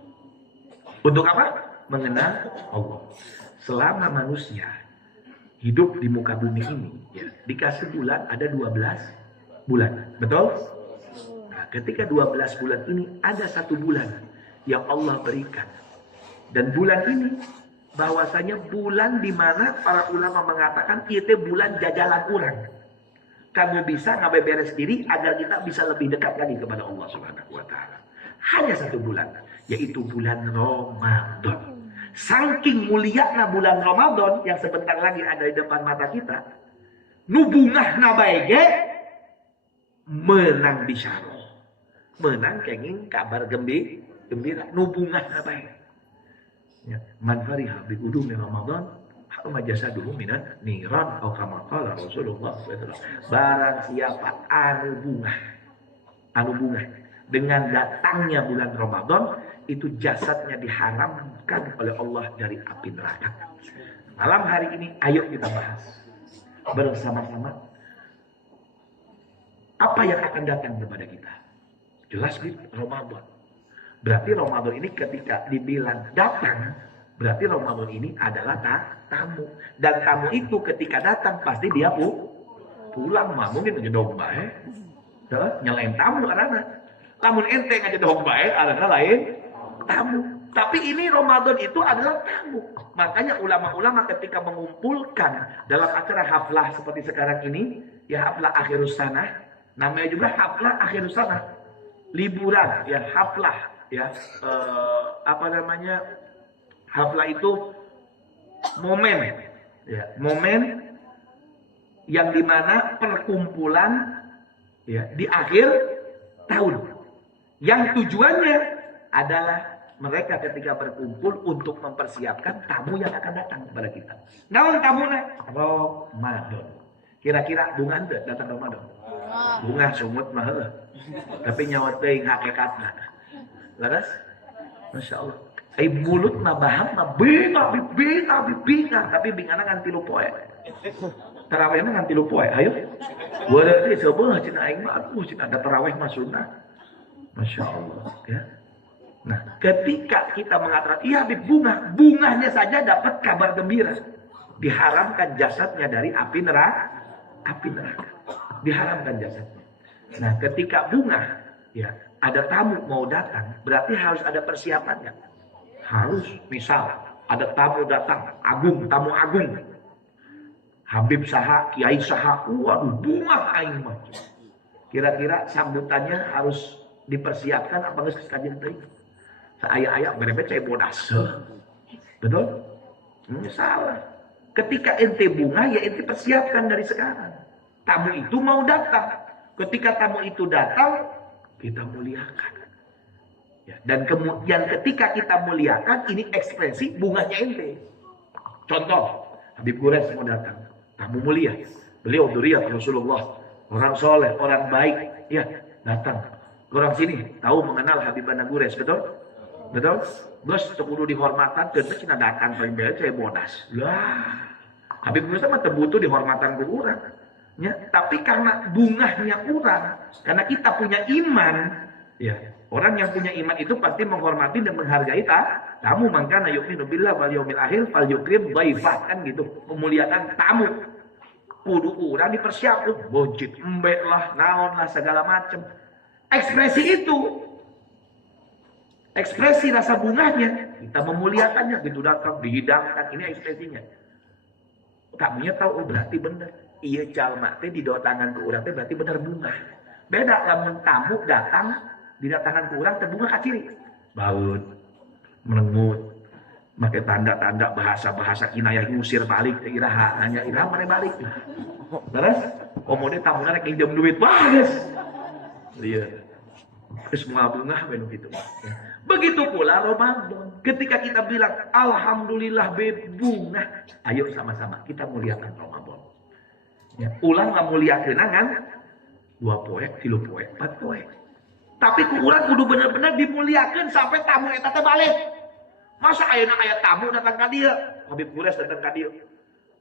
Untuk apa? Mengenal Allah. Selama manusia hidup di muka bumi ini, ya, dikasih bulan ada 12 bulan. Betul? Nah, ketika 12 bulan ini ada satu bulan yang Allah berikan. Dan bulan ini bahwasanya bulan di mana para ulama mengatakan itu bulan jajalan orang. Kamu bisa ngabe beres diri agar kita bisa lebih dekat lagi kepada Allah Subhanahu wa taala. Hanya satu bulan, yaitu bulan Ramadan. Saking mulianya bulan Ramadan yang sebentar lagi ada di depan mata kita, nu bungahna bae menang bisyarah. Menang kenging kabar gembira nu bungahna bae. Ya, man fariha bi qudumi Ramadan hama jasaduhu minan niran atau kama qala Rasulullah sallallahu alaihi wasallam. Barang siapa anu bungah dengan datangnya bulan Ramadan, itu jasadnya diharamkan oleh Allah dari api neraka. Malam hari ini ayo kita bahas bersama-sama apa yang akan datang kepada kita. Jelas nih Ramadan. Berarti Ramadan ini ketika dibilang datang, berarti Ramadan ini adalah tamu. Dan tamu itu ketika datang pasti dia pulang mah mungkin ngedog bae. Nyalain tamu karena lamun ente ngedog bae karena lain tamu. Tapi ini Ramadan itu adalah tamu. Makanya ulama-ulama ketika mengumpulkan dalam acara haflah seperti sekarang ini, ya haflah akhirus sanah, namanya juga haflah akhirus sanah. Liburan, ya haflah, ya Haflah itu momen, ya, momen yang dimana perkumpulan ya di akhir tahun, yang tujuannya adalah mereka ketika berkumpul untuk mempersiapkan tamu yang akan datang kepada kita. Namun tamunya Ramadan. Kira-kira bunga ente datang Ramadan? Bunga sumut mah tapi nyawa teuing hakikatna. Laras? Masya Allah. Mulut mah baham mah binga, tapi bingana ngan 3 poe. Tarawehna ngan 3 poe. Ayo. Berarti sebelah cenah aing mah atuh cenah ada taraweh mah sunnah. Masya Allah, ya. Nah, ketika kita mengatakan, iya Habib bunganya saja dapat kabar gembira. Diharamkan jasadnya dari api neraka. Diharamkan jasadnya. Nah, ketika bunga, ya, ada tamu mau datang, berarti harus ada persiapannya. Harus, misal, ada tamu datang, tamu agung. Habib saha, kiai saha, waduh, bunga aing mah. Kira-kira sambutannya harus dipersiapkan apa geus kajian teh? Saaya-aya berebet saya bodas. Betul? Salah. Ketika ente bunga ya ente persiapkan dari sekarang. Tamu itu mau datang. Ketika tamu itu datang, kita muliakan. Ya, dan kemudian ketika kita muliakan, ini ekspresi bunganya ente. Contoh, Habib Gures mau datang. Tamu mulia. Beliau dzurriyyah Rasulullah. Orang soleh, orang baik. Ya, datang. Orang sini tahu mengenal Habib Gures, betul? Betul? Gus kudu dihormatan, tentu cina datang paling bel saya bodas. Lah, Habib Gures mah terbutuh dihormatan ku urang. Ya, tapi karena bungahnya urang, karena kita punya iman, ya. Orang yang punya iman itu pasti menghormati dan menghargai tamu. Maka yu'minu billah wal yaumil akhir fal yukrim dhaifah, kan gitu, memuliakan tamu. Kudu urang dipersiapkan, bojit, embek lah, naon lah, segala macam. Ekspresi itu, ekspresi rasa bunganya, kita memuliakannya, gitu datang, dihidangkan, ini ekspresinya. Tamunya tahu, oh berarti benar. Iya calma teh di tangan ke urang teh berarti benar bunga. Beda lamun tamu datang didatangan ke urang teh bunga kaciri. Baut, melengut, pakai tanda-tanda bahasa-bahasa kinayah ngusir balik teh iraha, hanya iraha mare balik. Terus komode tamuna rek pinjam duit bagus. Iya. Semua bunga begitu gitu. Begitu pula Ramadan. Ketika kita bilang alhamdulillah bunga, ayo sama-sama kita muliakan Ramadan. Ya, ulang ngamuliakeun kan 2 poe, 3 poe, 4 poe. Tapi ku urang kudu bener-bener dimuliakeun sampai tamu eta teh balik. Masa ayeuna aya tamu datang ka dieu, Habib Gures datang ka dieu.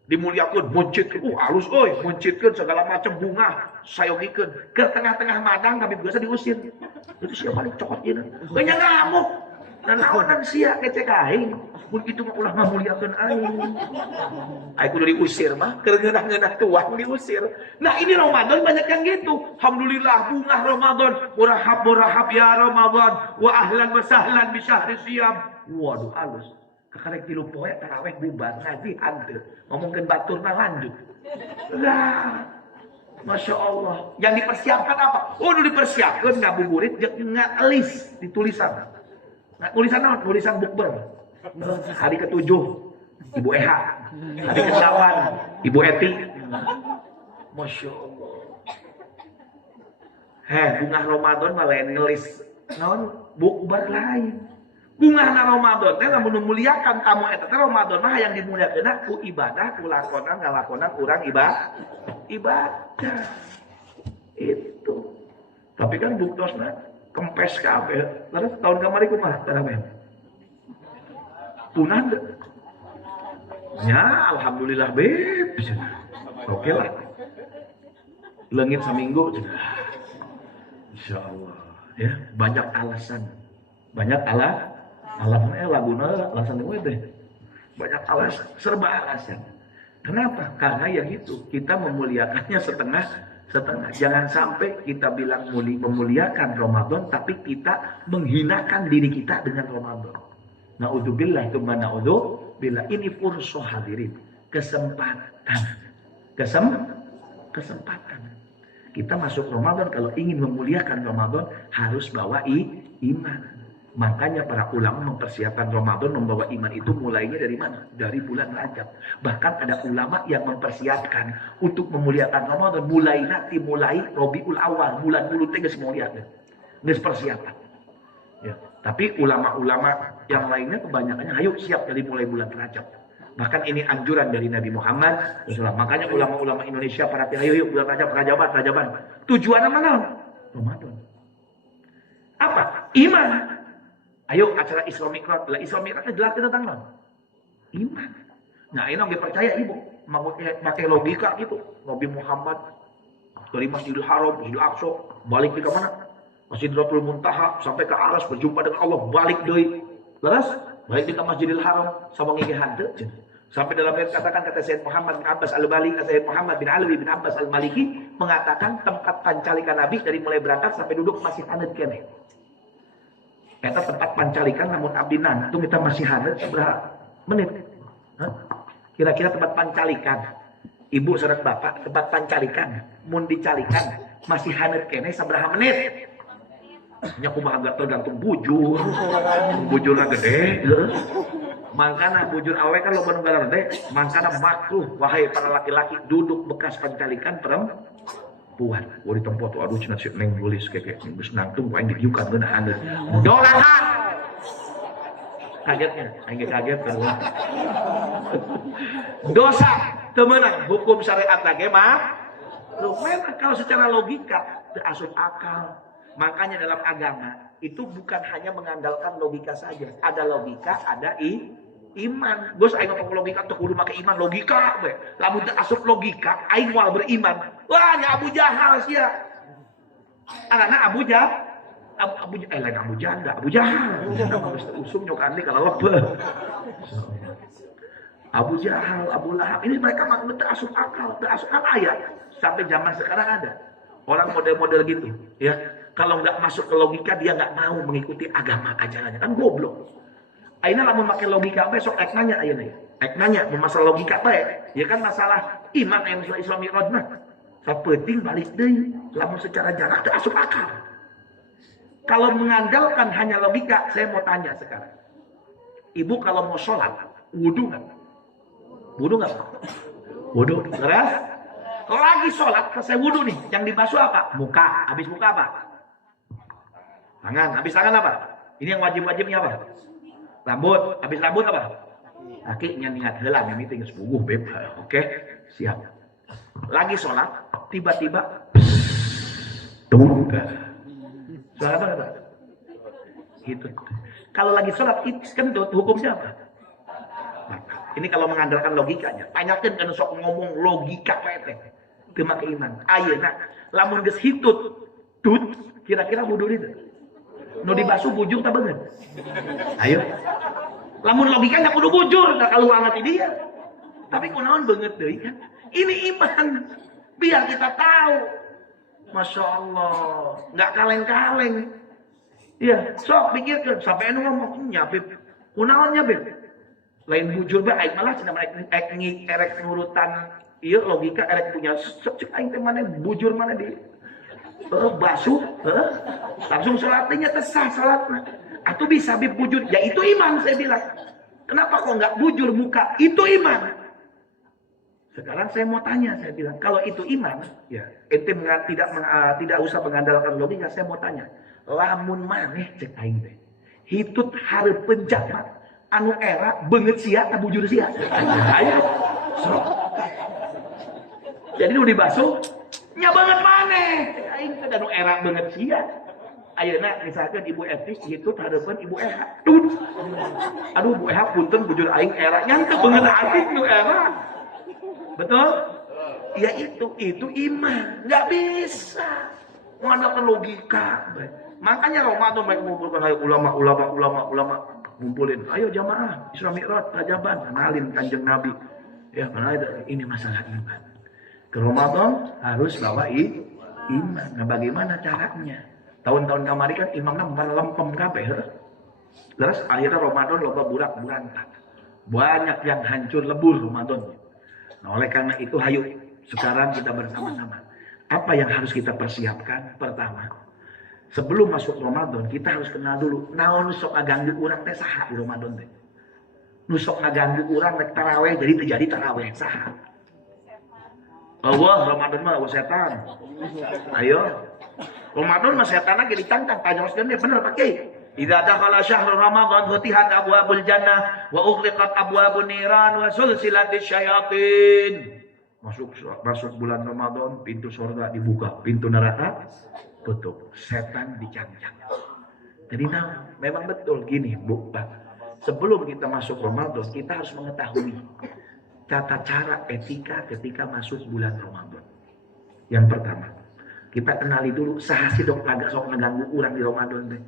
Dimuliakeun, muncitkeun, alus euy, muncitkeun segala macam bunga, sayogikeun. Ke tengah-tengah madang Habib Gures diusir. Itu sia balik cokot ieu. Teu nya ngamuk. Dan naonan sia kecek aing. Mun kitu mah ulah ngamuliakeun aing. Aing kudu diusir mah, keur ngeunah-ngeunah tuang diusir. Nah, ini Ramadan banyak yang gitu. Alhamdulillah bunga Ramadan, murahab ya Ramadan, wa ahlan wa sahlan bi syahri siyam. Waduh halus. Kakarek 3 poe tarawih bubar ngaji hanteu. Ngomongkeun baturna lanjut. Lah, Masya Allah. Yang dipersiapkan apa? Oh, dipersiapkan ngabuburit jeung ngalis ditulisan. Nah, tulisan apa? Tulisan bukber. Hari ke-7 Ibu Eha. Hari ke-8 Ibu Eti. Masya Allah. Bunga Ramadan mah lain ngelis naon bukber lain. Bunga Ramadan teh lamun muliakan tamu eta teh Ramadan mah yang dimuliakeun ku ibadah, ku lakonan ngalakonan urang ibadah. Itu. Tapi kan buktosna kempes kabeh. Terus tahun kemarin kumaha tarawih? Punan. Ya, alhamdulillah beb. Oke lah. Leungit saminggu cenah. Insyaallah ya, banyak alasan. Banyak alasannya laguna alasan gue deh. Banyak alasan, serba alasan. Kenapa? Karena ya gitu, kita memuliakannya setengah. Jangan sampai kita bilang memuliakan Ramadan tapi kita menghinakan diri kita dengan Ramadan. Na'udzubillah tsumma na'udzubillah. Ini fursuh hadirin, kesempatan. Kita masuk Ramadan kalau ingin memuliakan Ramadan harus bawa iman. Makanya para ulama mempersiapkan Ramadan membawa iman itu mulainya dari mana? Dari bulan Rajab. Bahkan ada ulama yang mempersiapkan untuk memuliakan Ramadan mulai Rabiul Awal, bulan bulu teh geus mulia teh. Geus persiapan. Ya, tapi ulama-ulama yang lainnya kebanyakannya ayo siap dari mulai bulan Rajab. Bahkan ini anjuran dari Nabi Muhammad SAW. Makanya ulama-ulama Indonesia para ayo yuk bulan Rajab, Rajaban. Tujuannya mana? Ramadan. Apa? Iman. Ayo acara Isra Mi'raj. Lah Isra Mi'raj jelaskan tentang apa? Iman. Nah, ini nggak percaya ibu. Pakai logika gitu. Nabi Muhammad dari Masjidil Haram, Masjidil Aqsa, balik ke mana? Masjidratul Muntaha sampai ke Aras berjumpa dengan Allah, balik deui. Terus balik ke Masjidil Haram sama ngige hanteu. Sampai dalam ayat katakan kata Sayyid Muhammad bin Abbas Al-Baliki, Sayyid Muhammad bin Alwi bin Abbas Al-Maliki mengatakan tempat pancalikan Nabi dari mulai berangkat sampai duduk masih hanet keneh. Eta tempat pancalikan namun abdi nana itu kita masih hanet berapa menit? Kira-kira tempat pancalikan ibu saudara bapak tempat pancalikan mun dicalikan masih hanet keneh sabaraha menit? Nya kumaha agak tergantung bujurna gede mangkana bujur awe kan loba nu gede mangkana makruh wahai para laki-laki duduk bekas pancalikan perempuan. Gua di tempat tuh aduh cenah si neng nulis kayak geus nangtung aing didiukan geuna haneut. Dolaha. Kagetnya, aing kaget kan. Dosa teu meunang hukum syariat lagi mah. Lumayan kalau secara logika teu asup akal. Makanya dalam agama itu bukan hanya mengandalkan logika saja. Ada logika, ada iman. Gus aing ngomong logika teu kudu make iman logika we. Lamun teu asup logika aing moal beriman. Wah nya Abu Jahal sia. Anana Abu Jahal. Lain Abu Janda, Abu Jahal. Geus usum nyokandi kalau leuh. Abu Jahal, Abu Lahab. Ini mereka makna teu asup akal, teu asup ayat. Sampai zaman sekarang ada orang model-model gitu, ya. Kalau nggak masuk ke logika dia nggak mau mengikuti agama ajarannya kan goblok. Aina lamun make logika besok ek nanya ayeuna ya. Ek nanya masalah logika bae. Ya kan masalah iman yang masalah Isra Mi'raj mah. Sapenting balik deui lamun secara jarak teu asup akal. Kalau mengandalkan hanya logika, saya mau tanya sekarang. Ibu kalau mau sholat, wudu nggak? Wudu nggak? Wudu. Terus? Lagi sholat, selesai wudu nih. Yang dibasuh apa? Muka. Habis muka apa? Tangan. Habis tangan apa? Ini yang wajib-wajibnya apa? Rambut. Habis rambut apa? Kaki nyanyiat heula mimiti geus puguh beb. Oke, siap. Lagi sholat, tiba-tiba tuh. Sholat apa? Gitu. Kalau lagi sholat kentut, hukumnya apa? Ini kalau mengandalkan logikanya. Tanyakan kan sok ngomong logika teh. Teu make iman. Ayeuna lamun geus hitut tut kira-kira wudu itu. Nu dibasuh bujur tak bener. Ayo. Lamun logika nya kudu bujur, tak kaluar ti dia. Tapi kunaon beungeut deui kan? Ini iman. Biar kita tahu. Masya Allah. Nggak kaleng-kaleng. Iya, sok pikirkan. Sampai anu ngomong, nyapip. Kunaon nyapip? Lain bujur bae aing malah cenah erek nurutan ieu logika erek punya cek aing teh mana bujur mana di basuh langsung salatnya tesah salatna atuh bisa bib bujur ya itu iman saya bilang. Kenapa kok enggak bujur muka? Itu iman. Sekarang saya mau tanya, saya bilang kalau itu iman ya ente tidak usah mengandalkan logika. Saya mau tanya lamun maneh cek aing teh hitut hareupeun jalma anu era beungeut sia ta bujur sia. Ayo. Sok. Jadi nu dibasuh nya banget maneh. Aing teh anu era beungeut sia. Ayeuna misalkan Ibu Etis itu hareupeun Ibu Eha. Aduh Bu Eha punten bujur aing era nya teu beungeut atik nu era. Betul? Ya itu iman. Enggak bisa. Mengandalkan logika. Makanya Ramadan mereka mengumpulkan ulama ngumpulin, ayo jamaah Isra Mi'raj, Rajaban, kenalin Kanjeng Nabi. Ya, karena ini masalah iman. Ke Ramadan harus bawa iman. Nah, bagaimana caranya? Tahun-tahun kemarin kan imamnya melempem kabeh. Terus akhirnya Ramadan loba burak-burantak. Banyak yang hancur lebur Ramadan. Nah, oleh karena itu hayu sekarang kita bersama-sama. Apa yang harus kita persiapkan? Pertama, Sebelum masuk Ramadan, kita harus kenal dulu naon sok ngaganggu urang teh saha di Ramadan teh. Nu sok ngaganggu urang rek taraweh jadi terjadi taraweh saha. Allah, Ramadan mah setan. Ayo. Ramadan mah setan lagi ditantang tajoskeun dia bener pakai. Idza dakhala syahrul Ramadan futihat abwabul jannah wa ughliqat abwabun niran wa sulsilatis syayatin. Masuk bulan Ramadan, pintu surga dibuka, pintu neraka tutup, setan dicancang. Jadi memang betul gini, Bu, Pak. Sebelum kita masuk Ramadan, kita harus mengetahui tata cara etika ketika masuk bulan Ramadan. Yang pertama, kita kenali dulu sahasi dok agak sok ngeganggu orang di Ramadan deh.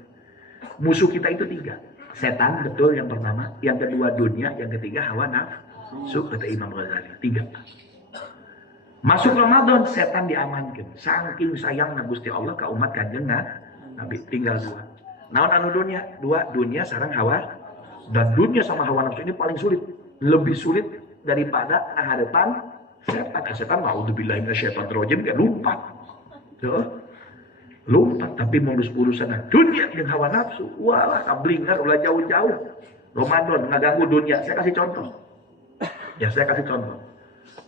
Musuh kita itu 3. Setan betul yang pertama, yang kedua dunia, yang ketiga hawa nafsu kata Imam Ghazali. 3. Masuk Ramadan setan diamankan. Saking sayangna Gusti Allah ka umat Kanjeng Nabi tinggal 2. Naon anu dunia? 2 dunia sareng hawa. Dan dunia sama hawa nafsu ini paling sulit. Lebih sulit daripada ngaharepan setan. Setan naudzubillahi minasyaitonir rajim kan lompat. Lompat tapi modus urusan dunia jeung hawa nafsu. Walah kablingar ulah jauh-jauh. Ramadan ngaganggu dunia. Saya kasih contoh. Saya kasih contoh.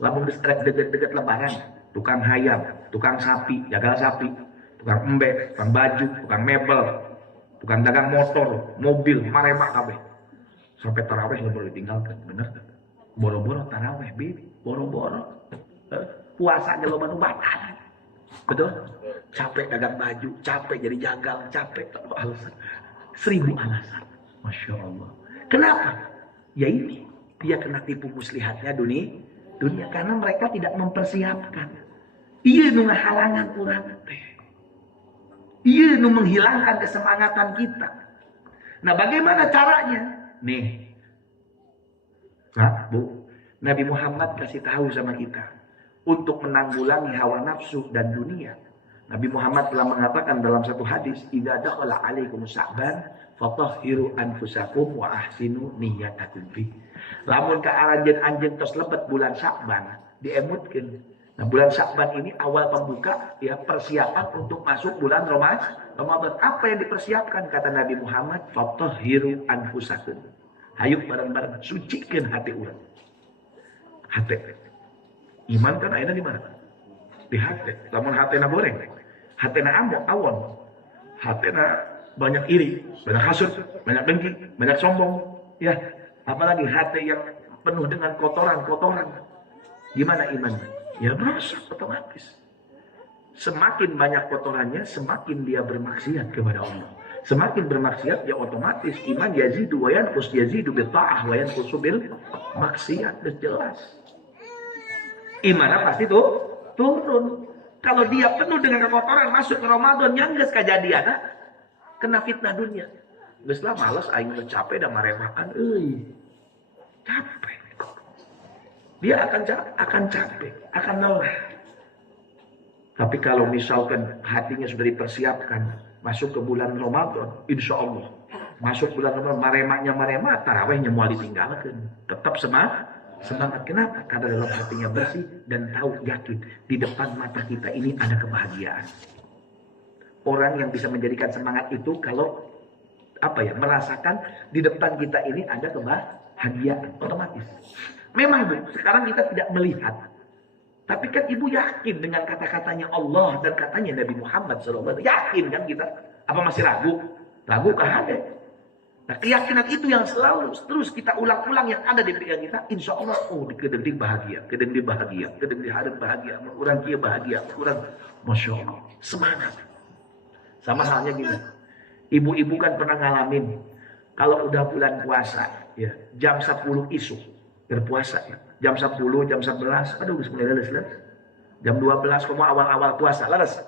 Lamun deket-deket lebaran, tukang hayam, tukang sapi, jagal sapi, tukang embe, tukang baju, tukang mebel, tukang dagang motor, mobil, marema kabeh. Sampai taraweh baru ditinggalkan, bener kan? Boro-boro taraweh, boro-boro. Puasa loba nu batal. Betul? Capek dagang baju, capek jadi jagal, capek alasan. 1000 alasan. Masya Allah. Kenapa? Ya ini, dia kena tipu muslihatnya dunia karena mereka tidak mempersiapkan. Iya nu ngahalangan urang teh. Iya nu menghilangkan kesemangatan kita. Nah, bagaimana caranya? Nih. Nah, Bu, Nabi Muhammad kasih tahu sama kita untuk menanggulangi hawa nafsu dan dunia. Nabi Muhammad telah mengatakan dalam satu hadis, "Idza dakhala 'alaikum Sya'ban, fatahhiru anfusakum wa ahsinu niyyatakum fi." Lamun ka aranjeun-anjeun tos lebet bulan Sya'ban, diemutkeun. Nah, bulan Sya'ban ini awal pembuka ya persiapan untuk masuk bulan Ramadan. Apa yang dipersiapkan kata Nabi Muhammad? Fatahhiru anfusakum. Hayuk bareng-bareng sucikeun hati urang. Hati. Iman kan ayeuna di mana? Di hati. Lamun hatena goreng, hatena awon. Hatena banyak iri, banyak hasud, banyak dengki, banyak sombong, ya. Apalagi hati yang penuh dengan kotoran-kotoran. Gimana imannya? Ya merusak otomatis. Semakin banyak kotorannya, semakin dia bermaksiat kepada Allah. Semakin bermaksiat, ya otomatis iman yazidu wa yanqus, yazidu bil ta'ah wa yanqusu bil maksiat. Jelas. Imannya pasti tuh turun. Kalau dia penuh dengan kotoran masuk ke Ramadan yang geus kajadian, kena fitnah dunia. Geus lah males aing geus capek da maremakan euy. Capek. Dia akan capek, akan lelah. Tapi kalau misalkan hatinya sudah dipersiapkan masuk ke bulan Ramadan, insya Allah masuk bulan Ramadan marema tarawehnya mau ditinggalkan. Tetap semangat. Kenapa? Karena dalam hatinya bersih dan tahu yakin di depan mata kita ini ada kebahagiaan. Orang yang bisa menjadikan semangat itu kalau merasakan di depan kita ini ada kebahagiaan otomatis. Memang Bu, sekarang kita tidak melihat. Tapi kan Ibu yakin dengan kata-katanya Allah dan katanya Nabi Muhammad SAW. Yakin kan kita? Apa masih ragu? Ragu kah ada? Nah, keyakinan itu yang selalu terus kita ulang-ulang yang ada di pikiran kita. Insya Allah, kedeng bahagia, kedeng bahagia, kedeng diharap bahagia, kurang kia bahagia, kurang, Masya Allah, semangat. Sama halnya gini, ibu-ibu kan pernah ngalamin, kalau udah bulan puasa, ya jam 10 isu, berpuasa, ya. Jam 10, jam 11, aduh mulai leles. Jam 12, kamu awal-awal puasa, leres,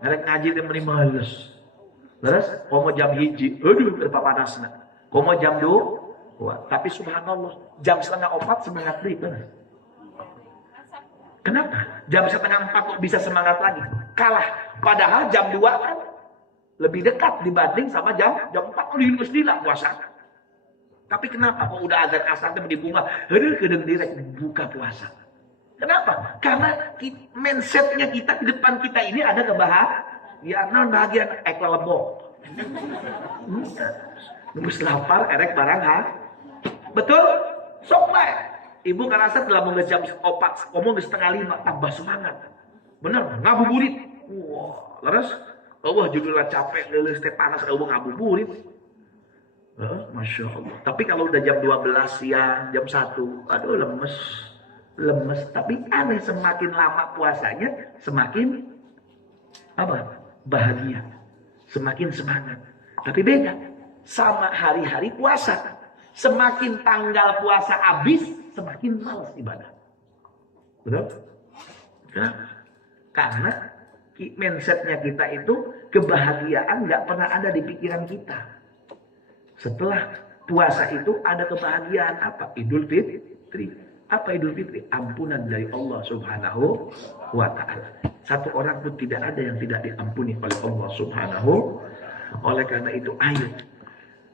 ngerek ngaji dan menerima leles. Terus, komo jam hiji, aduh terpapanasna. Komo jam 2, tapi subhanallah, jam 3:30 semangat deh, benar. Kenapa? Jam 3:30 kok bisa semangat lagi? Kalah. Padahal jam 2 kan lebih dekat dibanding sama jam 4 di lah puasa. Tapi kenapa kok udah azan asar teh dibunga, aduh kedeng direk buka puasa. Kenapa? Karena mindsetnya kita di depan kita ini ada Ya non bagian lebok. Nunggu lapar erek barang ha. Betul? Sok bae. Ibu ngerasa dalam jam 4, ngomong setengah 5 tambah semangat. Bener, ngabuburit. Wah, terus Allah judulnya capek, leuleus teh panas, eueuh ngabuburit. Masya Allah. Tapi kalau udah jam 12 siang, jam 1, aduh lemes. Tapi aneh, semakin lama puasanya, semakin apa? Bahagia. Semakin semangat. Tapi beda sama hari-hari puasa. Semakin tanggal puasa habis, semakin malas ibadah. Betul? Kenapa? Karena mindsetnya kita itu kebahagiaan nggak pernah ada di pikiran kita. Setelah puasa itu ada kebahagiaan apa? Idul Fitri. Apa Idul Fitri? Ampunan dari Allah Subhanahu wa Ta'ala. Satu orang pun tidak ada yang tidak diampuni oleh Allah Subhanahu. Oleh karena itu, ayo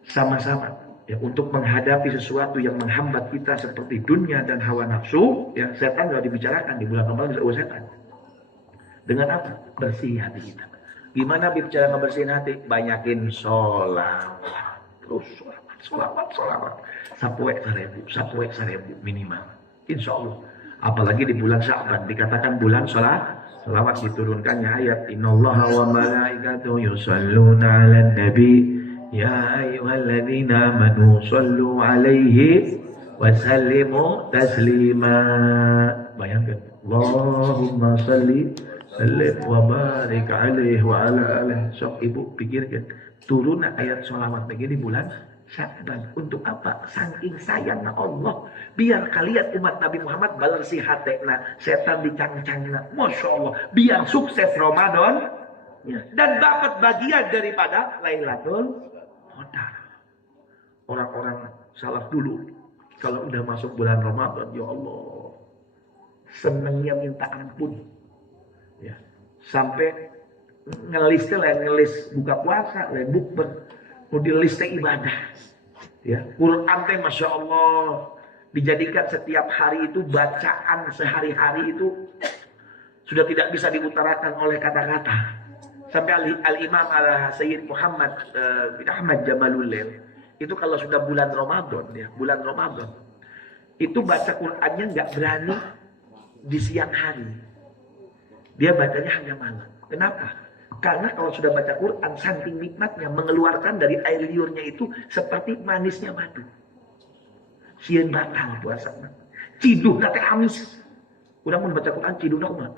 sama-sama ya untuk menghadapi sesuatu yang menghambat kita seperti dunia dan hawa nafsu. Ya, setan nggak dibicarakan di bulan Ramadan, bisa setan. Dengan apa? Bersih hati kita. Gimana bicara ngebersihin hati? Banyakin sholat. Terus sholat. Sapoek seribu minimal. Insya Allah. Apalagi di bulan Sya'ban dikatakan bulan sholawat diturunkannya ayat innallaha wa malaikatahu yusholluna 'alan nabi ya ayyuhalladzina amanu shollu 'alaihi wa sallimu taslima. Bayangkan, Allahumma shalli wa barik 'alaihi wa ala alihi. Sok ibu pikirkan, turun ayat sholawat lagi di bulan Sya'ban. Untuk apa? Saking sayangnya Allah. Biar kalian umat Nabi Muhammad balersi hatena, setan dicang-cangna. Masya Allah. Biar sukses Ramadan. Ya. Dan dapat bagian daripada Lailatul Qadar. Orang-orang salaf dulu, kalau udah masuk bulan Ramadan, ya Allah, senangnya minta ampun. Ya. Sampai ngelis buka puasa, bukber. Kemudian list ibadah, ya Quran teh masya Allah dijadikan setiap hari itu bacaan sehari-hari itu sudah tidak bisa diutarakan oleh kata-kata. Sampai Al-Imam Sayyid Muhammad bin Ahmad Jamalulail itu kalau sudah bulan Ramadan, ya bulan Ramadan itu baca Qurannya nggak berani di siang hari, dia bacanya hanya malam. Kenapa? Karena kalau sudah baca Quran, saking nikmatnya mengeluarkan dari air liurnya itu seperti manisnya madu. Sieun batal puasa. Ciduh nanti amis. Udah mau baca Quran ciduh mah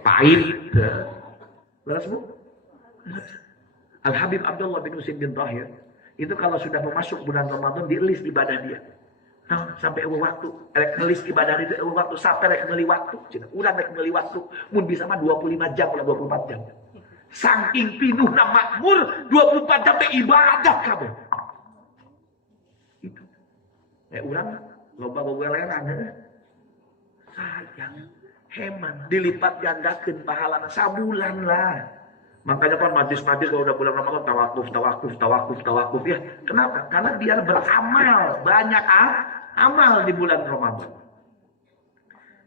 pahit. Laras bu. Al Habib Abdullah bin Husain bin Tahir itu kalau sudah masuk bulan Ramadan dielis ibadah dia. Nah, sampai waktu ngelis ibadah itu waktu sampai ngeuli waktu. Urang ngeuli waktu. Mun bisa mah 25 jam atau 24 jam. Saking pinuhna makmur 24 jam teh ibadah kabeh. Itu. Urang loba gogeleran sayang hemat dilipat gandakeun pahalana sabulan lah. Makanya kan majlis-majlis kalau udah bulan Ramadan tawakuf ya. Kenapa? Karena biar beramal, banyak amal di bulan Ramadan.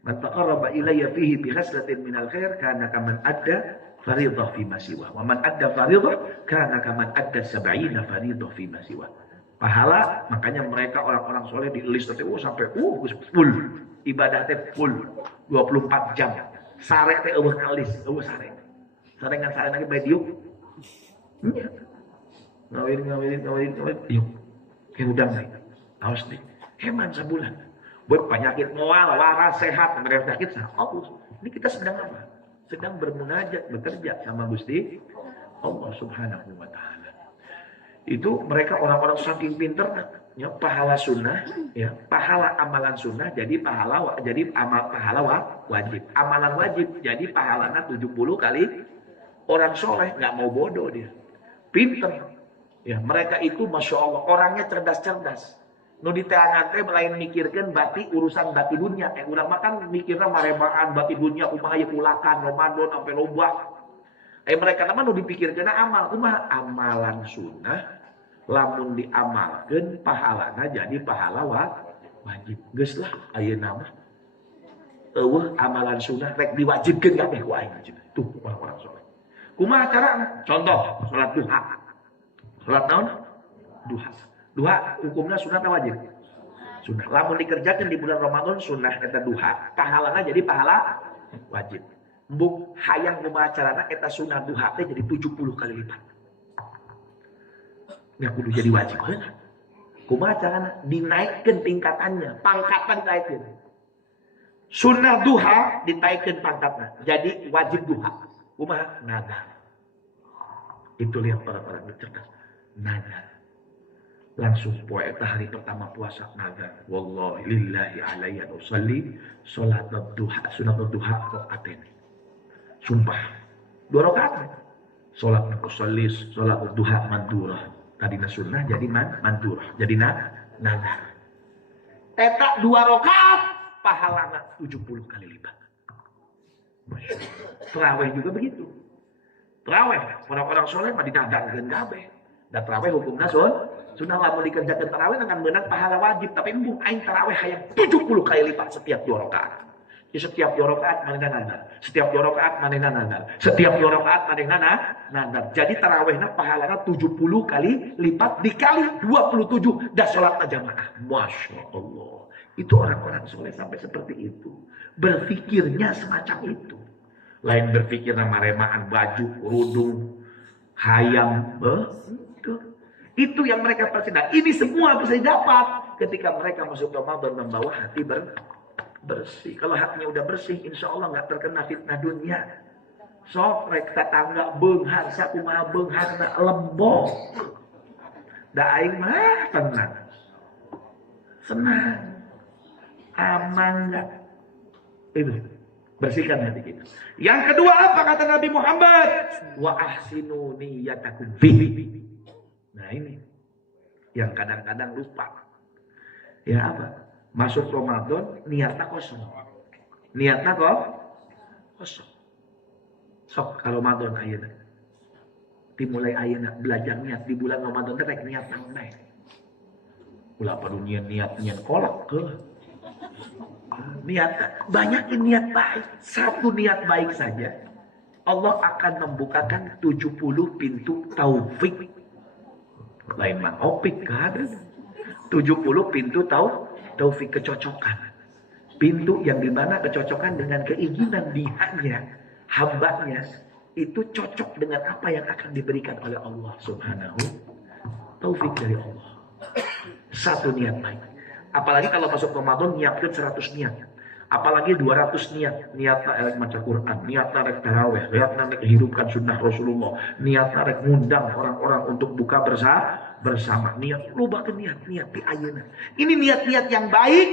Man taqarraba ilayya fihi bi khaslatin minal khair kana kaman adda fariidhah fi ma siwa. Wa man adda fariidhah kana kaman adda 70 fariidhah fi ma siwa. Pahala, makanya mereka orang-orang soleh di list teh sampai full. Ibadah teh full 24 jam. Sare teh eueuh kalis, eueuh sare. Sarengan sare lagi bae diuk. Ngawin. Yuk. Kayak udang nih. Awas nih. Hemat sebulan. Buat penyakit moal, waras, sehat, mereka sakit, ini kita sedang apa? Sedang bermunajat, bekerja sama Gusti Allah Subhanahu wa Ta'ala. Itu mereka orang-orang saking pinter, ya, pahala sunnah, ya, pahala amalan sunnah jadi pahala wajib. Amalan wajib jadi pahalanya 70 kali. Orang soleh nggak mau bodoh dia, pinter. Ya, mereka itu masya Allah orangnya cerdas-cerdas. Nu diteangan teh lain mikirkeun urusan bati dunia. Urang makan mikirna marebaan bati dunia kumaha ye pulakan Ramadan sampai loba. Mereka nama nu dipikirkeun amal kumaha amalan sunnah lamun diamalkeun pahalana jadi pahala wajib. Geus lah ayeuna mah eueuh amalan sunnah rek diwajibkeun kabeh ku aing. Tuh orang-orang saleh. Kumaha carana? Contoh, salat duha. Salat naon? Duha. Duha hukumna sunat atau wajib? Sunnah. Lamun dikerjakan di bulan Ramadan sunnah eta duha. Pahalana jadi pahala wajib. Mbuk hayang kumaha carana eta sunnah duha teh jadi 70 kali lipat. Ya kudu jadi wajib heula. Kumaha carana? Dinaikkeun tingkatannya, pangkatan dinaikkeun. Sunnah duha dinaikkeun pangkatna, jadi wajib duha. Kumaha? Nadar. Itu lihat orang-orang cerdas. Nadar. Langsung poe eta hari pertama puasa nadar. Wallahi lillahi alayya usolli salat duha, sunat duha rakaatain. Sumpah. 2 rakaat. Salat usolli salat duha mandurah. Tadina sunnah jadi mandurah. Jadi nadar. Eta 2 rakaat pahalana 70 kali lipat. Tarawih juga begitu. Tarawih orang-orang soleh mah dinadarkeun kabeh. Dan tarawih hukumna sunnah lamun dikerjakeun tarawih akan menang pahala wajib, tapi embung aing tarawih hayang 70 kali lipat setiap 2 rakaat. Di setiap 2 rakaat manehna nadar. Setiap 2 rakaat manehna nadar. Setiap 2 rakaat manehna nadar. Jadi tarawihna pahalana 70 kali lipat dikali 27 dan salatna jamaah. Masya Allah. Itu orang-orang soleh sampai seperti itu. Berpikirnya semacam itu. Lain berpikir nama remaan baju, kerudung, hayam, itu yang mereka percaya. Ini semua bisa didapat ketika mereka masuk Ramadan membawa hati bersih. Kalau hatinya udah bersih, insya Allah nggak terkena fitnah dunia. Sok rek tetangga beunghar sakumaha beungharna lembok. Da aing mah tenang. Senang. Aman enggak? Itu. Bersihkan hati kita. Yang kedua apa kata Nabi Muhammad? Wa ahsinu niyatakum fihi. Nah ini yang kadang-kadang lupa. Ya apa? Masuk Ramadan niatnya kosong. Niatnya kosong. Sok kalau Ramadan ayeuna. Dimulai ayeuna belajar niat di bulan Ramadan teh rek niat naon bae. Ulah padu niat kolak ke. Niat banyak niat baik. Satu niat baik saja Allah akan membukakan 70 pintu taufik. Lain mah opik kan 70 pintu taufik kecocokan. Pintu yang dimana kecocokan dengan keinginan dihanya hambanya itu cocok dengan apa yang akan diberikan oleh Allah Subhanahu. Taufik dari Allah. Satu niat baik. Apalagi kalau masuk Ramadan nyiapkan 100 niat. Apalagi 200 niat. Niatna maca Quran, niatna rek tarawih, niatna rek hidupkan sunnah Rasulullah, niatna rek ngundang orang-orang untuk buka bersama. Niat rubah ke niat di ayeuna. Ini niat-niat yang baik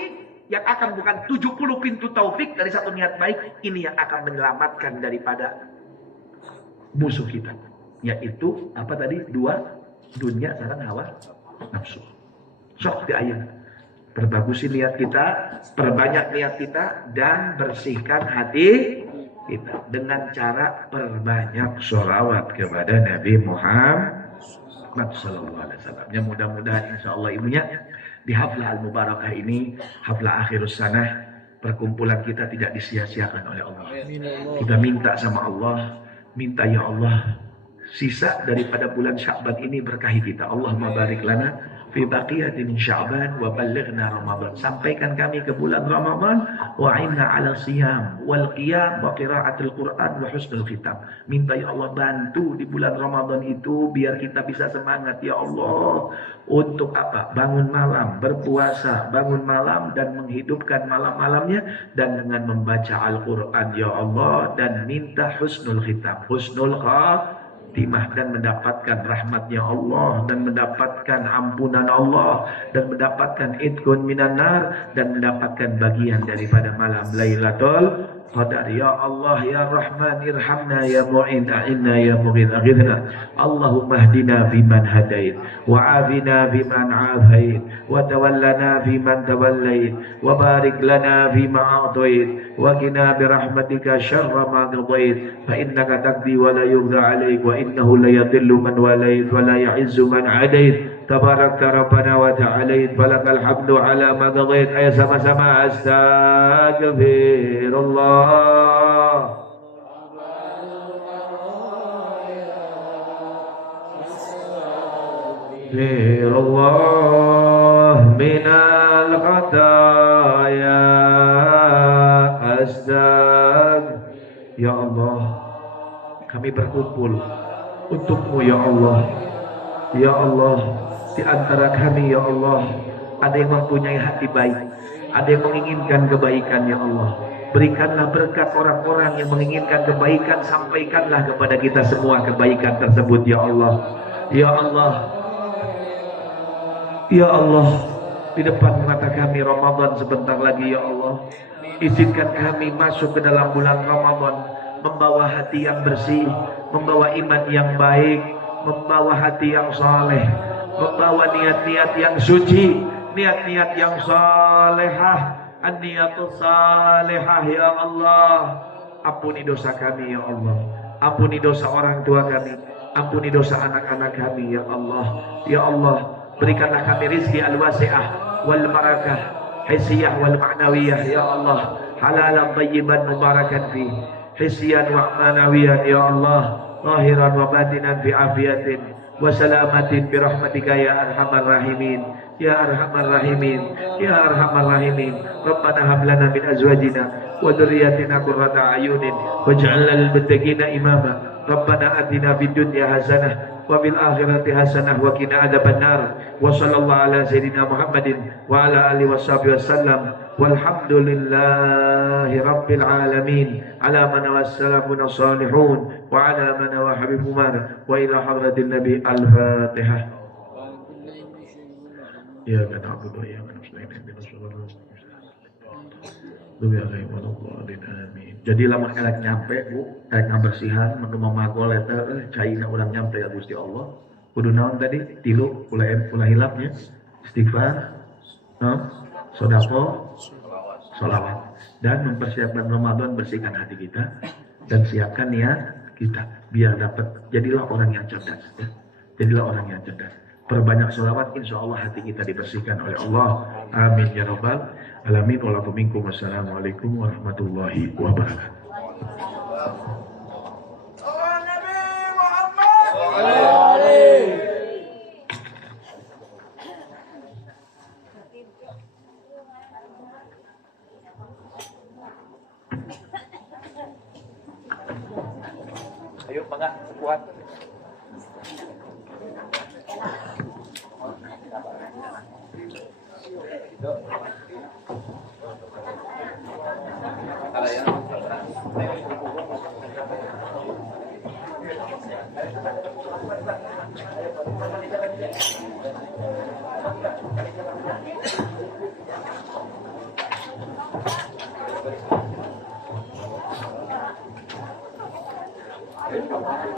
yang akan bukan 70 pintu taufik dari satu niat baik. Ini yang akan menyelamatkan daripada musuh kita. Yaitu apa tadi? 2 dunia sareng hawa nafsu. Sok di ayeuna. Perbagusi niat kita, perbanyak niat kita, dan bersihkan hati kita dengan cara perbanyak sholawat kepada Nabi Muhammad SAW. Ya mudah-mudahan insya Allah ibunya di haflah al-mubarakah ini, haflah akhirus sanah, perkumpulan kita tidak disia-siakan oleh Allah. Kita minta sama Allah, minta ya Allah, sisa daripada bulan Sya'ban ini berkahi kita. Allahumma barik lana fi baqiyatin Sya'ban wa ballighna Ramadan. Sampaikan kami ke bulan Ramadan wa inna ala siyam wal qiyam wa qiraatil Quran wa husnul khitam. Minta ya Allah bantu di bulan Ramadan itu biar kita bisa semangat ya Allah untuk apa? Bangun malam, berpuasa, bangun malam dan menghidupkan malam-malamnya dan dengan membaca Al-Quran ya Allah dan minta husnul khitam, husnul timah dan mendapatkan rahmatnya Allah dan mendapatkan ampunan Allah dan mendapatkan idkun minan nar dan mendapatkan bagian daripada malam Lailatul Qadar. Ya Allah ya Rahman irhamna ya Mu'in a'inna ya Mughith aghithna. Allahumma hdina fiman hadait wa afina fiman afait wa tawallana fiman tawallait wa barik lana fima a'tait wa qina birahmatika syarra ma qadait fa innaka taqdi wa la yughda 'alaik wa innahu la yadhillu man walait wa la ya'izzu man 'adait. Tabarakta Rabbana wa ta'alait falakal hamdu ala ma qadait. Ayo sama-sama astagfirullah. Allah minal khataya astag. Ya Allah, kami berkumpul untukmu ya Allah. Ya Allah, di antara kami ya Allah, ada yang mempunyai hati baik, ada yang menginginkan kebaikan ya Allah. Berikanlah berkat orang-orang yang menginginkan kebaikan, sampaikanlah kepada kita semua kebaikan tersebut ya Allah. Ya Allah, ya Allah, di depan mata kami Ramadan sebentar lagi ya Allah. Izinkan kami masuk ke dalam bulan Ramadan membawa hati yang bersih, membawa iman yang baik, membawa hati yang saleh, membawa niat-niat yang suci, niat-niat yang salehah, an-niyatus salehah ya Allah. Ampuni dosa kami ya Allah, ampuni dosa orang tua kami, ampuni dosa anak-anak kami ya Allah. Ya Allah, berikanlah kami rizki al-wasi'ah wal barakah hisiyah wal ma'nawiyah ya Allah, halalan tayyiban mubarakan fi hisyan wa ma'nawiyan ya Allah, zahiran wa batinan fi afiyatin wa salamatin bi rahmatika ya arhamar rahimin ya arhamar rahimin ya arhamar rahimin. Rabbana hab lana min azwajina wa dhurriyyatina qurrata a'yunin waj'alna lil muttaqina imama. Rabbana atina fid dunya hasanah wa fil akhirati hasanah wa qina adzabannar. Wa sallallahu ala sayyidina Muhammadin wa ala alihi washabihi wasallam. Walhamdulillahi rabbil alamin. Ala man wassalafuna salihun wa ala man wa habibumana wa ila hadratin nabi al-fatihah. Ya kana abudu ya kana nasta'in ihdinas siratal mustaqim. Amin. Jadi lamun elek nyampe Bu, elek ngabersihan mun mamagol eta caina urang nyampe ya Gusti Allah. Kudu naon tadi? Tilu ulah hilapnya. Istighfar, sedekah, sholawat, dan mempersiapkan Ramadan, bersihkan hati kita dan siapkan niat kita biar dapat. Jadilah orang yang cerdas ya. Jadilah orang yang cerdas. Perbanyak sholawat, insya Allah hati kita dibersihkan oleh Allah. Amin ya rabbal alamin. Wassalamualaikum warahmatullahi wabarakatuh. Ayo, mangga, kuat.